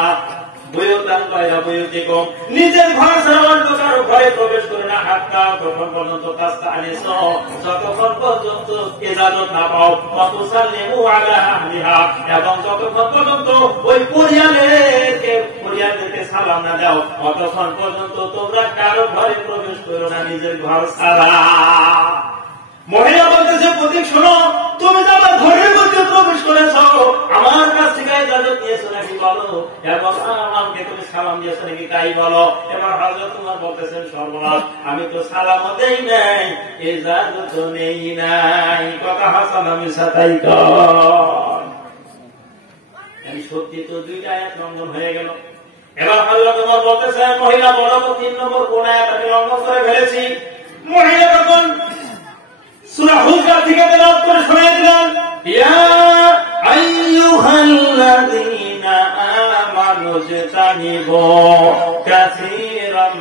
বুয়ুতান গায়রা বুয়ুতিকুম, নিজের ঘর ছাড়া অন্য কারো ঘরে প্রবেশ করো না, হাত্তা, ততক্ষণ পর্যন্ত, তাস্তানিসু, যতক্ষণ পর্যন্ত ইজাজত না পাও, ওয়া তুসাল্লিমু আলা আহলিহা, এবং যতক্ষণ পর্যন্ত ওই পরিয়ারদেরকে সালাম না দাও, ততক্ষণ পর্যন্ত তোমরা কারো ঘরে প্রবেশ করো না, নিজের ঘর ছাড়া। মহিলা বলতেছে, প্রতীক শোনো, তুমি তো আমার ঘরের মধ্যে প্রবেশ করেছ, আমার কাছ থেকে ইজাজত নিয়েছো নাকি বলো, এবং আমাকে তুমি সালাম দিয়েছো নাকি তাই বলো। এবার হযরত ওমর বলতেছেন, সর্বনাশ, আমি তো সালামও দেই নাই, ইজাজত নেই নাই। কথা হাসান মিসাতাইগণ, এই সত্যি তো 2টা আয়াত লঙ্ঘন হয়ে গেল। এবার হযরত ওমর বলতেছেন, মহিলা বলো তো 3 নম্বর কোন আয়াত আমি লঙ্ঘন করে ফেলেছি। মহিলা তখন সূরা হুজরাত থেকে তেলাওয়াত করে শোনায় দিলেন, ইয়া আইয়ুহাল্লাযীনা আমানু ইজতানিবু কাসীরাম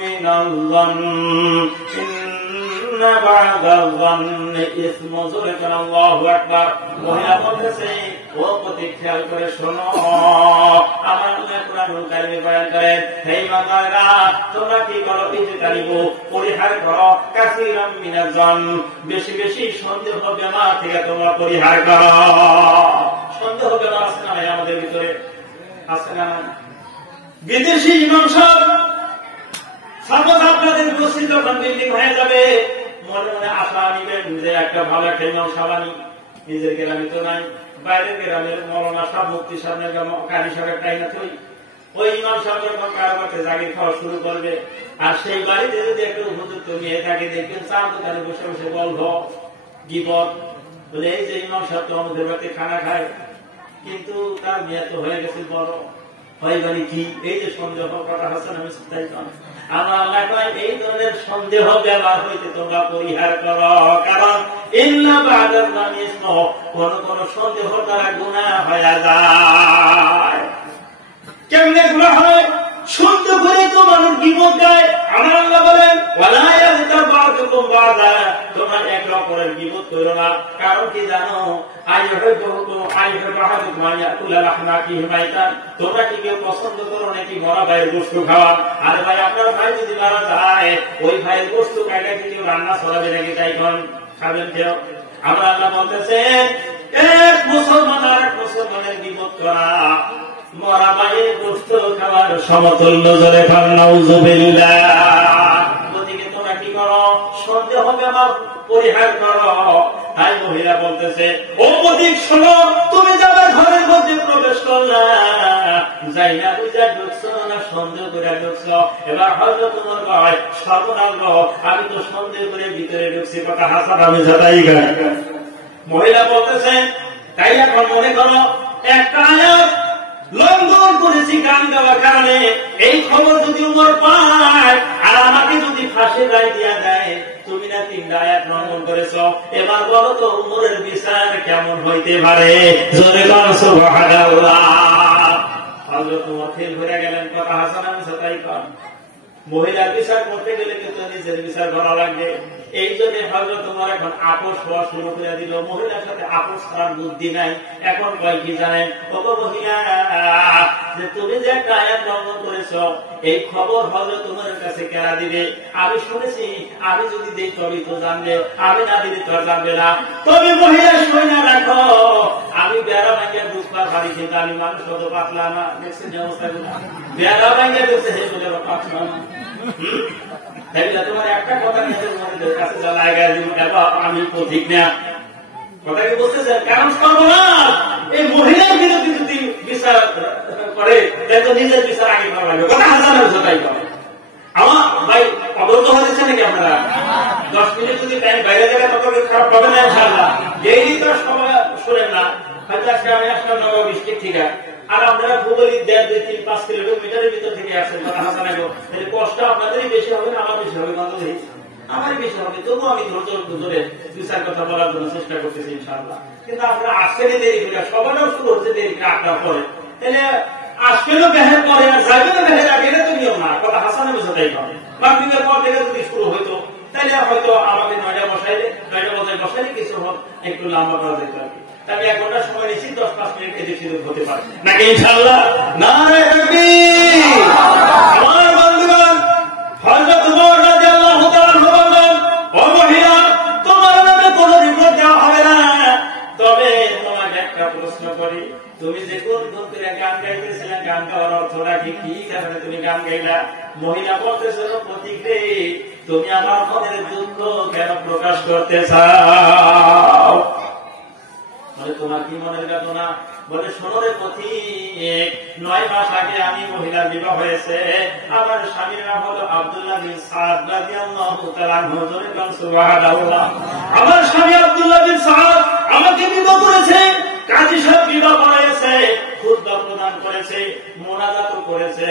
মিনাল-যান্নি ইন্না বা'দাল-যান্নি ইসমুন। জোরে করে আল্লাহু আকবার। মহিলা বলতেছে, ও প্রতীক, খেয়াল করে শোনো, আমার আল্লাহ কোরআনুল কারীমে বয়ান করেন, হে ঈমানদাররা, তোমরা কি করো, ইজতানিবু, পরিহার করো, কাসীরাম মিনাল-যান্নি, বেশি বেশি সন্দেহ বেমার থেকে তোমরা পরিহার করো। সন্দেহ বেমার আছে না আমাদের ভিতরে? আছে না? বিদেশি ইমাম সাহেব সাপোজ আপনাদের মসজিদ যখন বিল্ডিং হয়ে যাবে, মনে মনে আশা নিবেন যে একটা ভালো একটা ইমাম সাহেব আনি। নিজের গ্রামে তো নাই, বাইরের গ্রামের মৌলানা সাহেব, মুফতি সাহেব, কারি সাহেবের টাইম আছে, ওই ইমাম সাহেব যখন কারো কাছে জাগির খাওয়া শুরু করবে, আর সেই বাড়িতে যদি একটা উপযুক্ত মেয়ে থাকে, দেখবেন চার দোকানে বসে বসে বলব গিবত, বলে এই যে ইমাম সাহেব তো আমাদের বাড়িতে খানা খায়, কিন্তু তার মেয়ে তো হয়ে গেছে বড়, হয় বাড়ি কি? এই যে সন্দেহ করা হাসান আমি চিন্তাই করি, আমার আল্লাহ কয় এই ধরনের সন্দেহ ব্যবহার হইতে তোমরা পরিহার করো, কারণ ইন্না বা'দাল-যান্নি ইসমুন, কোন কোন সন্দেহ দ্বারা গুনাহ হয়ে যায়। কেমনে গুনাহ হয়? সন্দেহ করে তো মানুষ গীবত গায়। আমার আল্লাহ বলেন, ওয়ালা ইয়াগতাব বা'দুকুম বা'দা, তোমরা একে অপরের গীবত করো না। কারণ কি জানো? তোমরা কি কেউ পছন্দ করো নাকি মরা ভাইয়ের গোশত খাওয়া? আরে ভাই, আপনার ভাই যদি মারা যায়, ওই ভাইয়ের গোশত কাটা কি কেউ রান্না চলাবে নাকি? তাই খাবেন কেউ? আমরা আল্লাহ বলতেছেন, এক মুসলমান আর এক মুসলমানের গীবত করা মরা ভাইয়ের গোশত খাওয়ার সমতুল্য। জোরে খান নাউযুবিল্লাহ। ওদিকে তোমরা কি করো? সন্দেহ ব্যবহার পরিহার করো। তাই মহিলা বলতেছে, ও প্রতীক শোনো, তুমি যাবার ঘরের মধ্যে প্রবেশ করলা, যাই না বুঝা ঢুকছো না সন্দেহ করে ঢুকছো। এবার হয়তো তোমার ভাই সর্বনাঙ্গ, আমি তো সন্দেহ করে ভিতরে ঢুকছি। কথা হাসান আমি যাতাই গাই। মহিলা বলতেছে, তাই এখন মনে করো একটা আয়াত লঙ্ঘন করেছি গান দেওয়ার কারণে, এই খবর যদি উমর পায় আর আমাকে যদি ফাঁসি রায় দিয়া দেয়, তুমি না 3টা আয়াত লঙ্ঘন করেছ, এবার বলো তো উমরের বিচার কেমন হইতে পারে? জোরে বলো সুবহানাল্লাহ। হযরত ওমর ফেল হয়ে গেলেন। কথা হাসান আমি তাই কর, মহিলার বিচার করতে গেলে কিন্তু নিজের বিচার করা লাগবে। এই জন্য হযরত ওমর এখন আপোষ হওয়া শুরু করে দিল। মহিলার সাথে আপোষ করার বুদ্ধি নাই। এখন কয় কি জানেন, কত মহিলা যে তুমি যে একটা আয়াত লঙ্ঘন করেছ, এই খবর হযরত ওমরের কাছে কেনা দিবে? আমি শুনেছি আমি যদি দেই তবে তো জানবে, আমি না দিলে তো জানবে না। তবে মহিলা শুনে রাখো, আমি বেড়া ভাঙ্গা দুধ পারি, কিন্তু আমি মানুষ কত পাতলা না। দেখছেন যে অবস্থাগুলো, বেড়া ভাঙ্গা দিচ্ছে হে বলে পাতলা না। তোমার একটা কথা নিজের মনের কাছে আমি পথিক না, কথা কি বলতেছেন? কারণ সর্বনাশ, এই মহিলার বিরুদ্ধে যদি বিচার করে তাহলে নিজের বিচার আগে করা লাগবে। কথা হাজার তাই করে। আমার ভাই অবরত হয়েছে নাকি আপনারা? 10 মিনিট যদি টাইম বাইরে যাবে তত খারাপ হবে না ইনশাআল্লাহ। এই তো সবাই শোনেন না, হয়তো আজকে আমি আসলাম নগর ডিস্ট্রিক্ট থেকে, আর আপনারা ভূগোলিক 1.5, 2, 3, 5 কিলোমিটারের ভিতর থেকে আসছেন। কথা হাসা নেব, কষ্ট আপনাদেরই বেশি হবে না আমার বেশি হবে? বান্ধবী আমারই বেশি হবে। তবুও আমি ধরে 2-4 কথা বলার জন্য চেষ্টা করতেছি ইনশাআল্লাহ। কিন্তু আপনারা আসছেনই দেরি করে, সবারও শুরু হচ্ছে দেরি করে 8টার পরে, তাহলে আসবেনও বেহের পরে আর যাবেনও বেহের আগে, এটা তো নিয়ম না। কথা হাসা নেব সেটাই হবে। মাগরিবের পর থেকে যদি শুরু হইতো তাহলে হয়তো আমাকে 9টা বসাইলে 9টা বজায় বসাইলে কিছু একটু লম্বা করা যেত আর কি। তাহলে 1 ঘন্টা সময় নিচ্ছি, 10-5 মিনিট এদিক সেদিক হতে পারে নাকি ইনশাআল্লাহ? নারে তাকবীর। আমার বন্ধুগণ, হযরত ওমর রাদিয়াল্লাহু তাআলা বলেন, ও মহিলা, তোমার নামে কোনো রিপোর্ট দেওয়া হবে না, তবে তোমাকে একটা প্রশ্ন করি, তুমি যে কোন করে গান গাইতেছিলে, গান গাওয়ার অর্থটা কি? কি কারণে তুমি গান গাইলা? মহিলা বলতেছিল, প্রতীক রে, তুমি আমার মনের দুঃখ কেন প্রকাশ করতে চাও? তোমার কি মনের বেদনা? বলে, শোনো রে পথিক, 9 মাস আগে আমি মহিলার বিবাহ হয়েছে। আমার স্বামীর নাম হলো আব্দুল্লাহ বিন সাদ রাদিয়াল্লাহু তাআলা আনহু। সুবহানাল্লাহ। আমার স্বামী আব্দুল্লাহ বিন সাদ আমাকে বিবাহ করেছে, কাজী সাহেব বিবাহ করেছে, খুতবা প্রদান করেছে, মোনাজাত করেছে।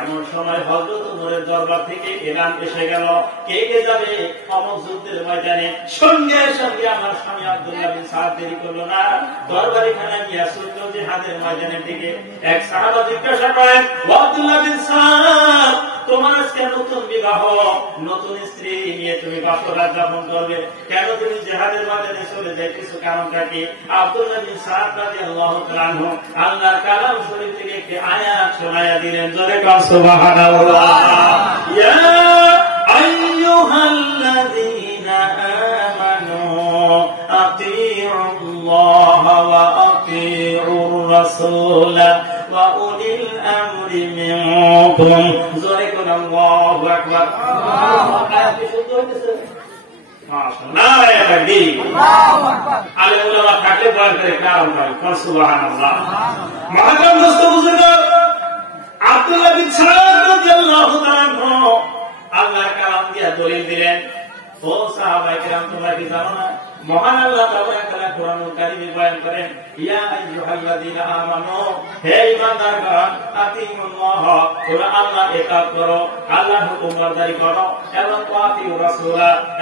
এমন সময় হযরত ওমরের দরবার থেকে এলান এসে গেল, কে কে যাবে অমুক যুদ্ধের ময়দানে। সঙ্গে সঙ্গে আমার স্বামী আব্দুল্লাহ বিন সাদ দেরি করলো না, দরবারে খানা গিয়া ছুটল জিহাদের ময়দানের দিকে। এক সাহাবা জিজ্ঞাসা করেন, ও আব্দুল্লাহ বিন সাদ, তোমার আজকে নতুন বিবাহ, নতুন স্ত্রী নিয়ে তুমি বাসরাত যাপন করবে, কেন তুমি জিহাদের ময়দানে চলে যাইতেছো? কারণটা কি? আব্দুল্লাহ বিন সাদ রাদিয়াল্লাহু তাআলা আনহু আল্লাহর কালাম শরীফ থেকে একটি আয়াত শোনায়া দিলেন। জোরে কাও সুবহানাল্লাহ। ইয়া আইয়ুহাল্লাযীনা আমানু আতিউল্লাহ ওয়া আতিউর রাসূল ওয়া উলিল আমরি মিনকুম। জোরে কোন আল্লাহু আকবার। আয়াত শুদ্ধ হইতেছে? মাশাআল্লাহ, তাকবীর। আল্লাহু আকবার। আলেম ওলামা থাকলে বয়ান করে কারণ হয়। সুবহানাল্লাহ। মহাজন দোস্ত বুজুর্গ, আব্দুল্লাহ বিন সাদ রাদিয়াল্লাহু তাআলা আনহু আল্লাহর কালাম দিয়ে দলিল দিলেন। ও সাহাবায়ে কেরাম, তোমরা কি জানো না, মহান আল্লাহ তাআলা কোরআনুল কারীমে বয়ান করেন, ইয়া আইয়ুহাল্লাযীনা আমানু, হে ঈমানদারগণ, আতিউল্লাহ, তোমরা আল্লাহর ইতাআত করো, আল্লাহর হুকুম বরদারি করো, এবং আতিউর রাসূল,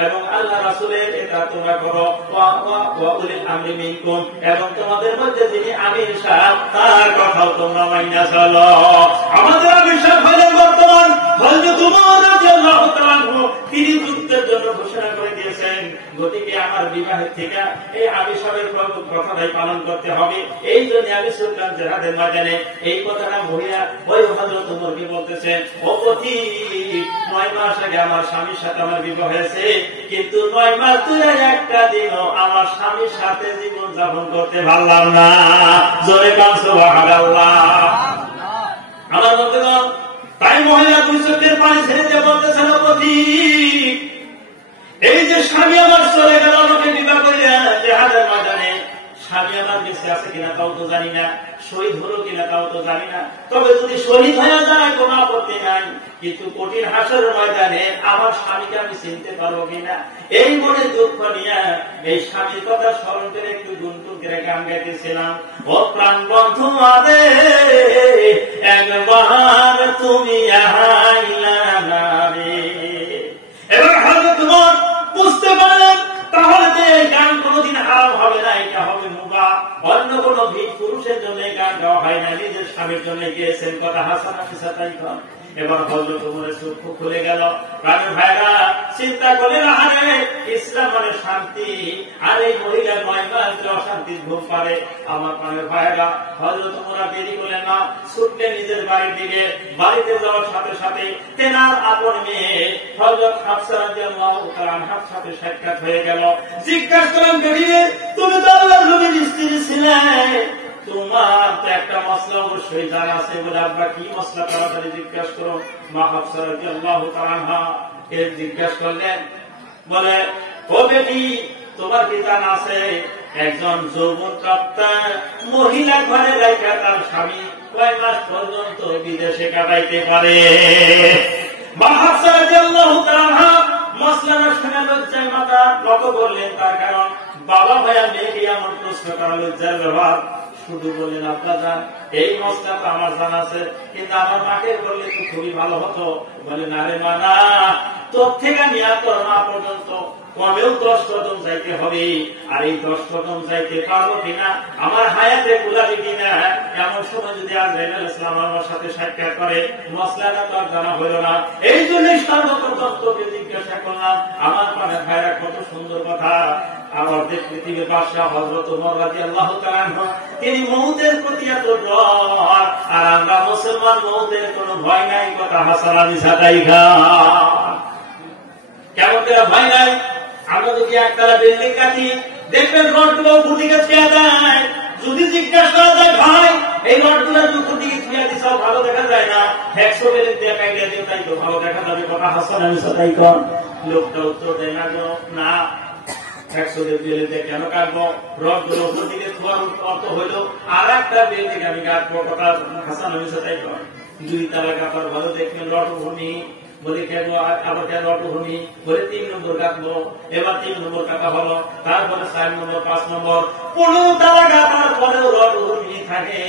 এবং আল্লাহ রাসূলের ইতাআত তোমরা করো, ওয়া উলিল আমরি মিনকুম, এবং তোমাদের মধ্যে যিনি আমির সাহেব তার কথাও তোমরা মাইনা চলো। আমাদের আমির সাহেব হলেন বর্তমান হযরত ওমর রাদিয়াল্লাহু তাআলা আনহু, তিনি যুদ্ধের জন্য ঘোষণা করে দিয়েছেন। গতিকে আমার বিবাহের থেকে এই আমির সাহেবের কথাটাই পালন করতে হবে। এই জন্য আমি শুনলাম জিহাদের ময়দানে এই কথাটা মহিলা ওই হযরত ওমরকে বলতেছেন, ও পথিক, 9 মাস আগে আমার স্বামীর সাথে আমার বিবাহ হয়েছে, কিন্তু 9 মাস ধরে একটা দিনও আমার স্বামীর সাথে জীবন যাপন করতে পারলাম না। জোরে কান সুবহানাল্লাহ। আমার বন্ধুগণ, তাই মহিলা 2 চোখের পানি ছেড়ে দিয়ে বলতেছেন, ও পথিক, এই যে স্বামী আমার চলে গেল আমাকে বিবাহ করে জিহাদের ময়দানে, স্বামী আমার বেঁচে আছে কিনা তাও তো জানি না, শহীদ হলো কিনা তাও তো জানি না, তবে যদি শহীদ হয়ে যায় কোনো আপত্তি নাই, কিন্তু কঠিন হাসরের ময়দানে আমার স্বামীকে আমি চিনতে পারবো কিনা, এই মনে দুঃখ নিয়ে এই স্বামীর কথা স্মরণ করে একটু গুনটুক করে গান গাইতেছিলাম। ও প্রাণ বন্ধু আদে একবার তুমি আইলা না রে। এবার হযরত ওমর বুঝতে পারলেন, তাহলে তো এই গান কোনদিন হারাম হবে না, এটা হবে মুবাহ। অন্য কোন ভিন পুরুষের জন্য গান গাওয়া হয় না, নিজের স্বামীর জন্য গিয়েছেন। কথা হাসান হাফিজা তাই কর। এবার হযরত ওমরের চোখ খুলে গেল। প্রাণের ভাইরা চিন্তা করলেন, আরে ইসলাম মানে শান্তি, আর এই মহিলার 9 মাস অশান্তির ঘুম পারে। আমার প্রাণের ভাইরা হযরত ওমর দেরি করলেন না, ছুটলেন নিজের বাড়ির দিকে। বাড়িতে যাওয়ার সাথে সাথে তেনার আপন মেয়ে হযরত হাফসা রাদিয়াল্লাহু তাআলা আনহার সাথে সাক্ষাৎ হয়ে গেল। জিজ্ঞাসা করলেন, বেরিয়ে তুমি তো আল্লাহর নবীর স্ত্রী ছিলে, তোমার তো একটা মসলা অবশ্যই জানা আছে বলে আব্বা কি মসলা তাড়াতাড়ি জিজ্ঞাসা করো। মা হাফসা রাদিয়াল্লাহু তাআলা আনহা এর জিজ্ঞাসা করলেন, বলে ও বেটি তোমার কি জানা আছে একজন যৌবনপ্রাপ্ত মহিলা ঘরে রাখা তার স্বামী কয় মাস পর্যন্ত বিদেশে কাটাইতে পারে? মা হাফসা রাদিয়াল্লাহু তাআলা আনহা মসলাটা শুনে লজ্জায় মাথা নত করলেন। তার কারণ বাবা ভাইয়া মেয়েকে এমন প্রশ্ন করা লজ্জার ব্যাপার। শুধু বললেন, আপনার জান এই মশলাটা আমার জানা আছে, কিন্তু আমার মাকে বললে তো খুবই ভালো হতো। বলে, না রে মা, না, তোর থেকে নিয়ে তোর মা পর্যন্ত কমেও 10 কদম যাইতে হবে। আর এই 10 কদম যাইতে পারবো কিনা, আমার হায়াতে কুলাবে কিনা, এমন সময় যদি আজরাইল আলাইহিস সালাম আমার সাথে সাক্ষাৎ করে, মশলাটা তো আর জানা হইল না। এই জন্যই সর্বপ্রথম তোকে জিজ্ঞাসা করলাম। আমার প্রাণের ভাইরা কত সুন্দর কথা। আমাদের পৃথিবীর বাদশাহ হযরত ওমর রাদিয়াল্লাহু তাআলা আনহু, তিনি মউতের প্রতি এত ডর, আর আমরা মুসলমান মউতের কোনো ভয় নাই। কথা হাসান আলী সাদাই খান কেমন করে ভয় নাই? আমরা যদি একতলা বিল্ডিং কাটি, দেখবেন রডগুলো ফুটিকে ছেড়ে দেয়। যদি জিজ্ঞাসা করা যায়, ভাই এই রডগুলো ফুটিকে ছেড়ে দিচ্ছ ভালো দেখা যায় না, 100 বেলের দেখাই দিয়ে তাই তো ভালো দেখা যাবে। কথা হাসান আলী সাদাই খান। লোকটা উত্তর দেয় না, না 100 বেলে কেন কাটবো? রডগুলো ফুটিকে ছোঁয়ার অর্থ হইল আর একটা বেল থেকে আমি কাটবো। কথা হাসান আলী সাদাই খান। 2 তালা কাটার ভালো দেখবেন রড ভূমি বলে কেন, আবার কেন অটভূমি বলে 3 নম্বর কাটবো। এবার 3 নম্বর কাটা হলো, তারপরে 4 নম্বর 5 নম্বর 15 তালা কাটার পরেও অটভূমি থাকে।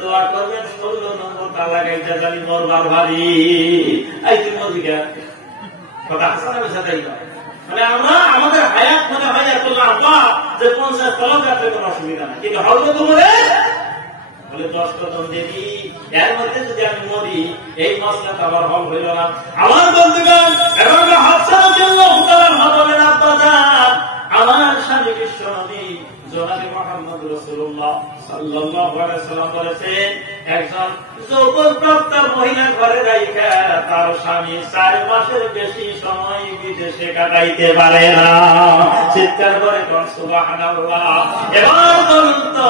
দোয়া করবেন 16 নম্বর তালা গাইটা জানি মরবার ভারী। এই তুই মজিকা কথা হাসান আমি সাথে মানে আমরা আমাদের হায়াত মনে হয় এত লম্বা যে 50 তলা কাটলে কোনো অসুবিধা নাই, কিন্তু হয়তো তোমার বলে 10 কদম দেবী, এর মধ্যে যদি আমি মরি এই মশলাটা আবার হল হইল না। আমার বন্ধুগণ, এবং হাফসা রাদিয়াল্লাহু তাআলা আনহা বলেন, আব্বা জান আমার স্বামী বিশ্ব নবী জনাবে মুহাম্মদ রাসূলুল্লাহ সাল্লাল্লাহু আলাইহি সাল্লাম বলেছেন, একজন যৌবনপ্রাপ্ত মহিলা ঘরে রাইখা তার স্বামী 4 মাসের বেশি সময় বিদেশে কাটাইতে পারে না। চিৎকার করে কোন সুবহানাল্লাহ। এবার বলুন তো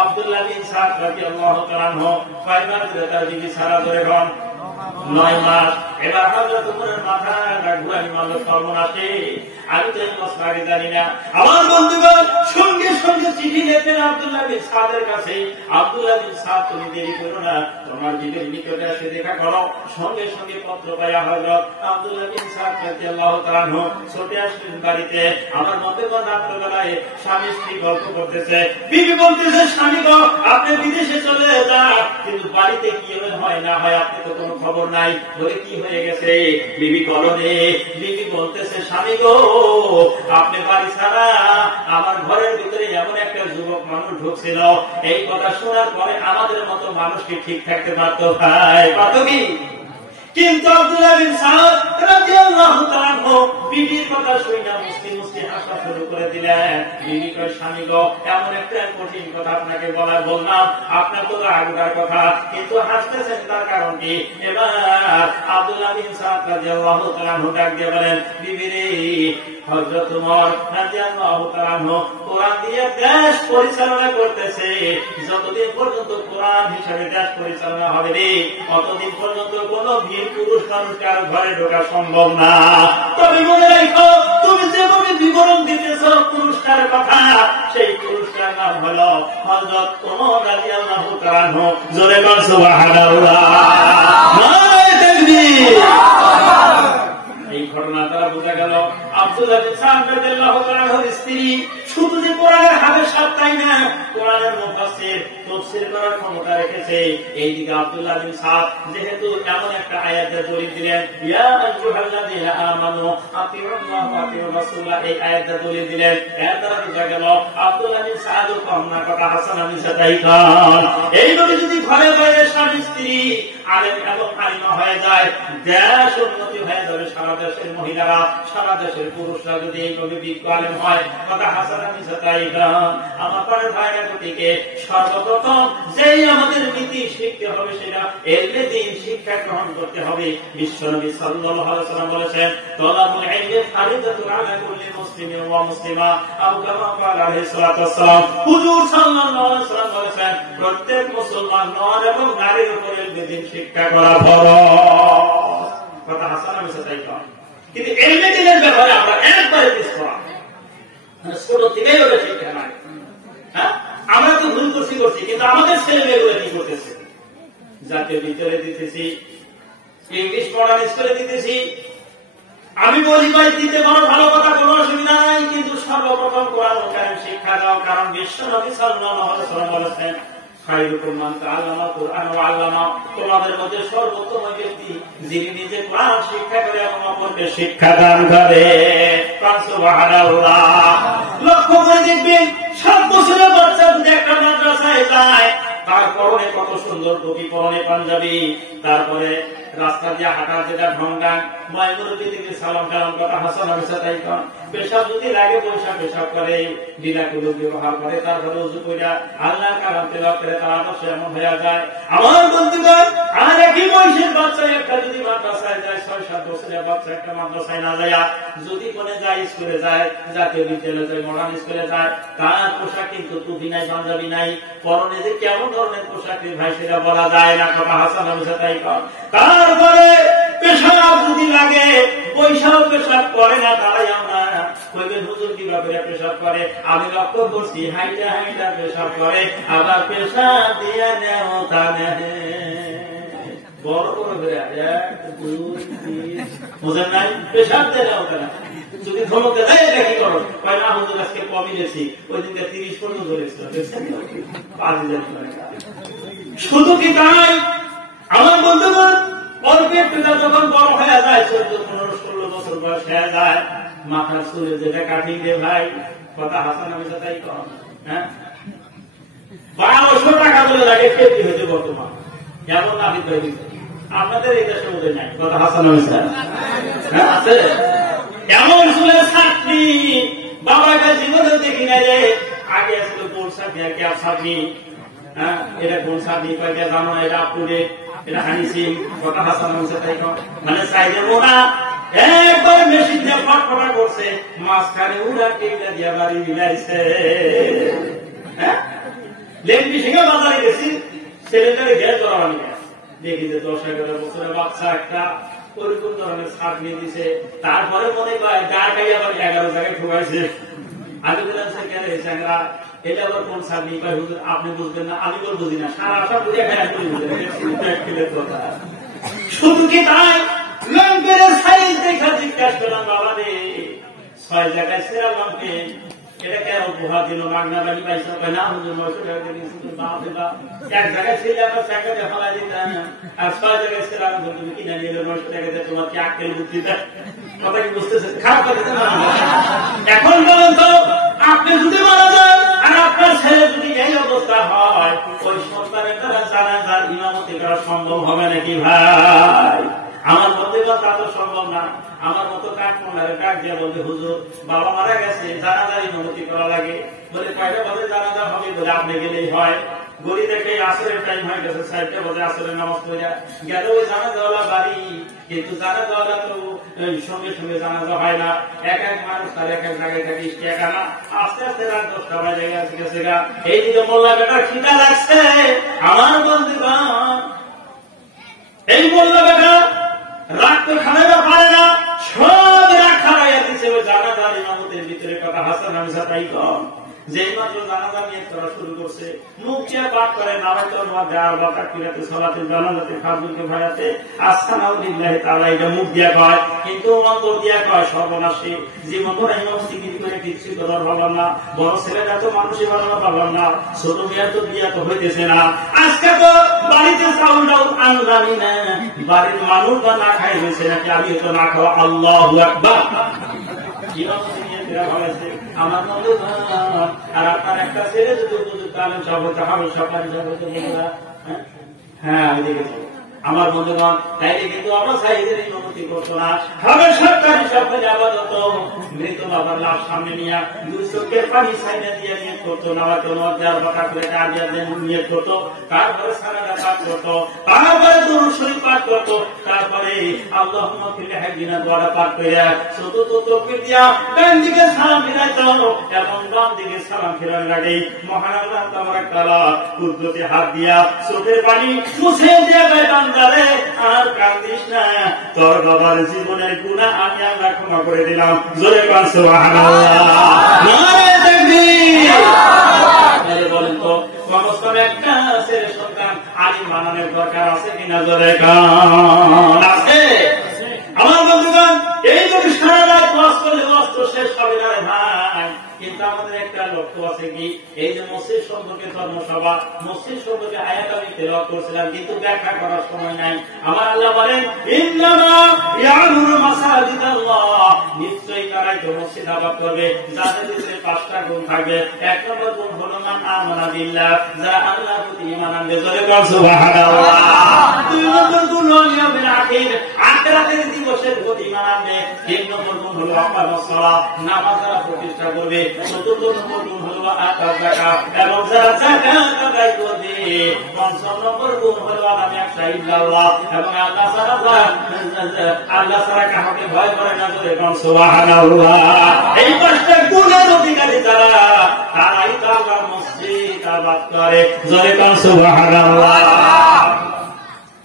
আব্দুল্লাহ বিন সাদ রাদিয়াল্লাহু তাআলা আনহু কয় মাস ধরে তার বিবি ছাড়া ধরে কোন 9 মাস। এবার হযরত ওমরের মাথাটা ঘুরানি মারল, সর্বনাশে আমি তো এই মশলাটি জানি না। আমার বন্ধুগণ, সঙ্গে সঙ্গে চিঠি লিখলেন আব্দুল্লাহ বিন সাদের কাছে, আব্দুল্লাহ বিন সাদ তুমি দেরি করো না, তোমার বিবির নিকটে এসে দেখা করো। সঙ্গে সঙ্গে পত্র পাইয়া হযরত আব্দুল্লাহ বিন সাদ রাদিয়াল্লাহু তাআলা আনহু ছুটে আসলেন বাড়িতে। আমার মতে কোন রাত্রবেলায় স্বামী স্ত্রী গল্প করতেছে। বিবি বলতেছে, স্বামী গো আপনি বিদেশে চলে যান, কিন্তু বাড়িতে কি হয় না হয় আপনি তো কোনো খবর নাই। বলে কি হয়ে গেছে? বিবি কলনে। বিবি বলতেছে, স্বামী গো আপনি বাড়ি ছাড়া আমার ঘরের ভিতরে এমন একটা যুবক মানুষ ঢুকছিল, এই কথা শোনার পরে আমাদের মতো মানুষকে ঠিক থাকতে পারতো ভাই, পারতো কি? কিন্তু আব্দুল্লাহ বিন সাদ রাদিয়াল্লাহু তাআলা আনহু বিবির কথা শুনে মুস্তি মুস্তি হাসা শুরু করে দিলেন। বিবি কয়, স্বামী গো এমন একটা কঠিন কথা আপনাকে বললাম, আপনার তো রাগার কথা, কিন্তু হাসতেছেন তার কারণ কি? এবার আব্দুল্লাহ বিন সাদ রাদিয়াল্লাহু তাআলা আনহু ডাক দিয়ে বলেন, বিবি রে হযরত ওমর রাদিয়াল্লাহু তাআলা আনহু কোরআন দিয়ে দেশ পরিচালনা করতেছে। যতদিন পর্যন্ত কোরআন হিসেবে দেশ পরিচালনা হবে রে, ততদিন পর্যন্ত কোনো ভিন পুরুষ মানুষ কারো ঘরে ঢোকা সম্ভব না। তবে মনে রাখো, তুমি যেভাবে বিবরণ দিতেছ পুরস্কার কথা, সেই পুরস্কার নাম হলো হযরত ওমর রাদিয়াল্লাহু তাআলা আনহু। জোরে বল সুবহানাল্লাহ। নারে তাকবীর। এই ঘটনা দ্বারা বোঝা গেল আব্দুল্লাহ বিন সাদ রাদিয়াল্লাহু তাআলা আনহুর স্ত্রী শুধু যে কোরআনের হাফেজ তাই না, কোরআনের মুফাসসির তাফসীর করার ক্ষমতা রেখেছে। এইদিকে আব্দুল্লাহ বিন সাদ যেহেতু এমন একটা আয়াতে দলিল দিলেন, ইয়া আইয়ুহাল্লাযীনা আমানু আতিউল্লাহ ওয়া আতিউর রাসূলা, এই আয়াতে দলিল দিলেন। এর দ্বারা বোঝা গেল আব্দুল্লাহ বিন সাদ কন্যা কথা হাসান বিন সাতাইকান। এইভাবে যদি ঘরে বাইরে স্বামী স্ত্রী আলেম এবং আলিমা হয়ে যায়, দেশ উন্নতি হয়ে যাবে। সারা দেশের মহিলারা, সারা দেশের পুরুষরা যদি এইভাবে বিজ্ঞ আলেম হয়, কথা হাসান বিন সাতাইকান। আমার পরে ভাইরা গতিকে সর্বপ্রথম যেই আমাদের নীতি শিখতে হবে সেটা এলমে দ্বীন শিক্ষা গ্রহণ করতে হবে। বিশ্বনবী সাল্লাল্লাহু আলাইহি ওয়াসাল্লাম বলেছেন, তলাবুল ইলমি ফারিদাতুন আলা কুল্লি মুসলিমিন ওয়া মুসলিমা, আও কামা ক্বালা আলাইহিস সালাতু ওয়াস সালাম। হুজুর সাল্লাল্লাহু আলাইহি ওয়াসাল্লাম বলেছেন, প্রত্যেক মুসলমান নর এবং নারীর উপর এলমে দ্বীন শিক্ষা করা ফরজ। কথা হাসান বিন সাতাইকান। কিন্তু এলমে দ্বীনের ব্যাপারে আমরা একবারে পিছপা, ছোট থেকেই ওটা শিক্ষা নাই। আমরা তো ভুল করছি কিন্তু আমাদের ছেলে মেয়েগুলো কি করতেছে? জাতীয় বিদ্যালয়ে দিতেছি, ইংলিশ মডার্ন স্কুলে দিতেছি। আমি বলি ভাই দিতে পারো, ভালো কথা, কোনো অসুবিধা নাই, কিন্তু সর্বপ্রথম কোরআন ও কারীম শিক্ষা দাও। কারণ বিশ্বনবী সাল্লাল্লাহু আলাইহি ওয়াসাল্লাম বলেছেন, খায়রুকুম মান তাআল্লামা কুরআন ওয়া আল্লামা, তোমাদের মধ্যে সর্বোত্তম ব্যক্তি যিনি নিজে কোরআন শিক্ষা করে এবং অপরকে শিক্ষা দান করে। সুবহানাল্লাহ। লক্ষ্য করে দেখবেন 7 বছরের বাচ্চা যদি একটা মাদ্রাসায় যায়, তার পরনে কত সুন্দর টুপি, পরনে পাঞ্জাবি, তারপরে রাস্তা দিয়ে হাঁটার যেটা ঢঙ্গান, ময়মুরুদ্দি থেকে সালাম কালাম কথা হাসান বিন সাতাইকান। পেশাব যদি লাগে পয়সা পেশাব করে, লীলাগুলো ব্যবহার করে, তারপরে উযু কইরা আল্লাহর কালাম তেলাওয়াত করে, তার আদর্শ এমন হয়ে যায়। আমার বন্ধুগণ, আর একই বয়সের বাচ্চা একটা যদি মাদ্রাসায় যায়, 6-7 বছরের বাচ্চা একটা মাদ্রাসায় না যায়, যদি কোনে যায়, স্কুলে যায়, জাতীয় বিদ্যালয়ে যায়, মডার্ন স্কুলে যায়, তার পোশাক কিন্তু টুপি নাই, পাঞ্জাবি নাই, পরনে যে কেমন ধরনের পোশাক ভাই সেটা বলা যায় না। কথা হাসান বিন সাতাইকান। তারপরে পেশাব যদি লাগে, পয়সাও পেশাব করে না, তারাই আমরা কইবেন হুজুর কিভাবে পেশাব করে। আমি লক্ষ্য করছি হাইটা হাইটা পেশাব করে, আবার পেশাব দিয়ে নেও তা নেহে বড় বড় করে 1 2 3 বুঝেন নাই, পেশাব দিয়ে নেও তা না। যদি ধমকে দেয় এটা কি করো, কয় না হুজুর আজকে কমই গেছি, ওই দিনকে 30 পর্যন্ত ধরেছিল, দেখছেন 5,000 টাকা। শুধু কি তাই, আমার বন্ধুগণ, অল্পের পিতা যখন বড় হয়ে যায়, 14, 15, 16 বছর বয়স হয়ে যায়, মাথার চুলে যেটা কাটিং দে ভাই, কথা হাসান বিন সাতাইকান, 1200 টাকা বলে লাগে কেজি হয়েছে বর্তমান। এমন নাবিদ ভাই আপনাদের এই দেশে বোধহয় নাই, কথা হাসান বিন সাতাইকান আছে। এমন চুলের চাকরি বাবাকে জীবনে দেখি নাই রে। আগে আসলে কোন চাকরি আর ক্যাব চাকরি, এটা কোন চাকরি কয়েকটা জানো, এটা আপুরে, এটা হানিসিং, কথা হাসান বিন সাতাইকান। মানে সাইডে মোড়া একবার মেশিন দিয়ে ফটফটা করছে, মাঝখানে উড়া কেটে দিয়ে বাড়ি মিলাইছে। লেমপি সিংহে বাজারে গেছি, ছেলেটারে গ্যাস ধরা দেখি যে 10-11 বছরের বাচ্চা একটা ওইরকম ধরনের ছাদ নিয়ে দিছে। তারপরে মনে হয় গা খাই আবার 11 জায়গায় ঠুকাইছে। আমি বললাম স্যাংরা এটা আবার কোন ছাদ নিয়ে পাই হুজুর, আপনি বুঝবেন না, আমি তো বুঝি না, সারা আশা বুঝে খাই কথা। শুধু কি তাই, লম্পের সাইজ দেখা জিজ্ঞাসা করলাম, বাবা রে 6 জায়গায় সেরা লম্পে, এটা কেন উপহার দিল, মাগনা বাড়ি পাইছে না হুজুর, 900 টাকা দিয়ে এক জায়গায় ছিল আমার চাকরিটা ফেলা দিতাম, আর 6 জায়গায় ছিল তুমি কিনে নিলে 900 টাকা দিয়ে, তোমার কি আক্কেল বুদ্ধি দেয়? কথা কি বুঝতেছে? খারাপ কথা না। এখন বলেন তো, আপনি যদি মারা যান আর আপনার ছেলে যদি এই অবস্থা হয়, ওই সন্তানের দ্বারা জানাজার ইমামতি করা সম্ভব হবে নাকি ভাই? আমার মতে তা তো সম্ভব না। আমার মতো কাঠমন্ডারে ডাক দিয়ে বলতে, হুজুর বাবা মারা গেছে, জানাজার ইমামতি করা লাগে। বলে কয়টা বাজে জানাজা হবে? বলে আপনি গেলেই হয়। গড়ি দেখে আসরের টাইম হয়ে গেছে, 4টা বাজে আসরের নামাজ পড়ে গেল ওই জানাজাওয়ালা বাড়ি, কিন্তু জানাজাওয়ালা তো সঙ্গে সঙ্গে জানাজা হয় না। এক এক মানুষ তার এক এক জায়গায় থাকে, একা না, আস্তে আস্তে রাত 10টা বাজে গেছে গা। এইদিকে মোল্লা বেটার খিদা লাগছে। আমার বন্ধুগণ, এই মোল্লা বেটা রাত তো খাওয়াইতে পারে না, সব রাত খাওয়াইয়া দিচ্ছে ওই জানাজার ইমামতের ভিতরে। কথা হাসান বিন সাতাইকান। যে মাত্র জানাজা নিয়ে করা শুরু করছে, মুখ দিয়ে পাঠ করে নামাইতুল ওয়াদা ওয়া তাকবীরাতুস সালাতুল জানাজাতে ফারজুকে ভায়াতে আসসালামু বিল্লাহি তাআলা, এটা মুখ দিয়ে কয়, কিন্তু অন্তর দিয়ে কয় সর্বনাশী। জীবন ভরে ইমাম সিকিরি করে কিছু করার পারলাম না, বড় ছেলেটা তো মানুষই বানানো পারলাম না, ছোট মেয়ে তো বিয়া তো হইতেছে না, আজকে তো বাড়িতে চাউল ডাউল আনলামই না, বাড়ির মানুষ বা না খাই হয়েছে নাকি আমি তো না খাওয়া। আল্লাহু আকবার। আমার মনে আর আপনার একটা ছেলে যদি উপযুক্ত আলেম সব হতে হবে, সরকারি সব হতে বন্ধুরা, হ্যাঁ আমি দেখেছি আমার বন্ধুগণ, তাইলে কিন্তু আমরা সাইদের ইমামতি করতো না, হবে সরকারি সব হয়ে আপাতত মৃত বাবার লাশ সামনে নিয়ে দুই চোখের পানি সাইডে দিয়ে নিয়ে করতো, নামাজ দেওয়ার কথা করে নিয়ে করতো, তারপরে সারাটা পাঠ করতো, তারপরে দরুদ শরীফ পাঠ করতো, তারপরে আল্লাহুম্মা ফিল হাদিনা দোয়াটা পাঠ করে চতুর্থ তাকবীর দিয়া ডান দিকে সালাম ফিরাইতো, এবং বাম দিকে সালাম ফেরানোর আগে মহান আল্লাহ তাবারক তাআলা কুদরতি হাত দিয়া চোখের পানি মুছে দিয়ে বান্দারে আর কাঁদিস না, তোর বাবার জীবনের গুনাহ আমি আল্লাহ ক্ষমা করে দিলাম। জোরে বলেন সুবহানাল্লাহ, নারে তাকবীর। তাহলে বলেন তো সমস্ত একটা ছেলে সন্তান আলিম বানানোর দরকার আছে কিনা? জোরে কান আছে। আমার বন্ধুগণ, এই যদি সারা রাত ক্লাস করে অস্ত্র শেষ হবে না রে ভাই, কিন্তু আমাদের একটা লক্ষ্য আছে কি, এই যে মসজিদ সম্পর্কে ধর্মসভা, মসজিদ সম্পর্কে আয়াত আমি তেলাওয়াত করছিলাম, কিন্তু ব্যাখ্যা করার সময় নাই। আমার আল্লাহ বলেন ইন্নামা ইয়ামুরু মাসাজিদাল্লাহ, নিশ্চয়ই তারাই তো মসজিদ আবাদ করবে যাদের ভিতরে 5টা গুণ থাকবে। 1 নম্বর গুণ হলো মান আমানা বিল্লাহ, যারা আল্লাহর প্রতি ঈমান আনবে। জোরে বল সুবহানাল্লাহ। 2 নম্বর গুণ হলো ইয়াউমিল আখির, আখিরাতের দিবসের প্রতি ঈমান আনবে। 3 নম্বর গুণ হলো আকামুস সালাহ, নামাজ যারা প্রতিষ্ঠা করবে। 4 নম্বর গুণ হলো আতা যাকাত, এবং যারা যাকাত আদায় করবে। 5 নম্বর গুণ হলো আলামে ইল্লাল্লাহ, এবং আল্লাহ ছাড়া কাউকে ভয় করে না। জোরে বল সুবহানাল্লাহ। এই 5টা গুণের অধিকারী যারা, তারাই তো আল্লাহর মসজিদ আবাদ করে। জোরে বল সুবহানাল্লাহ।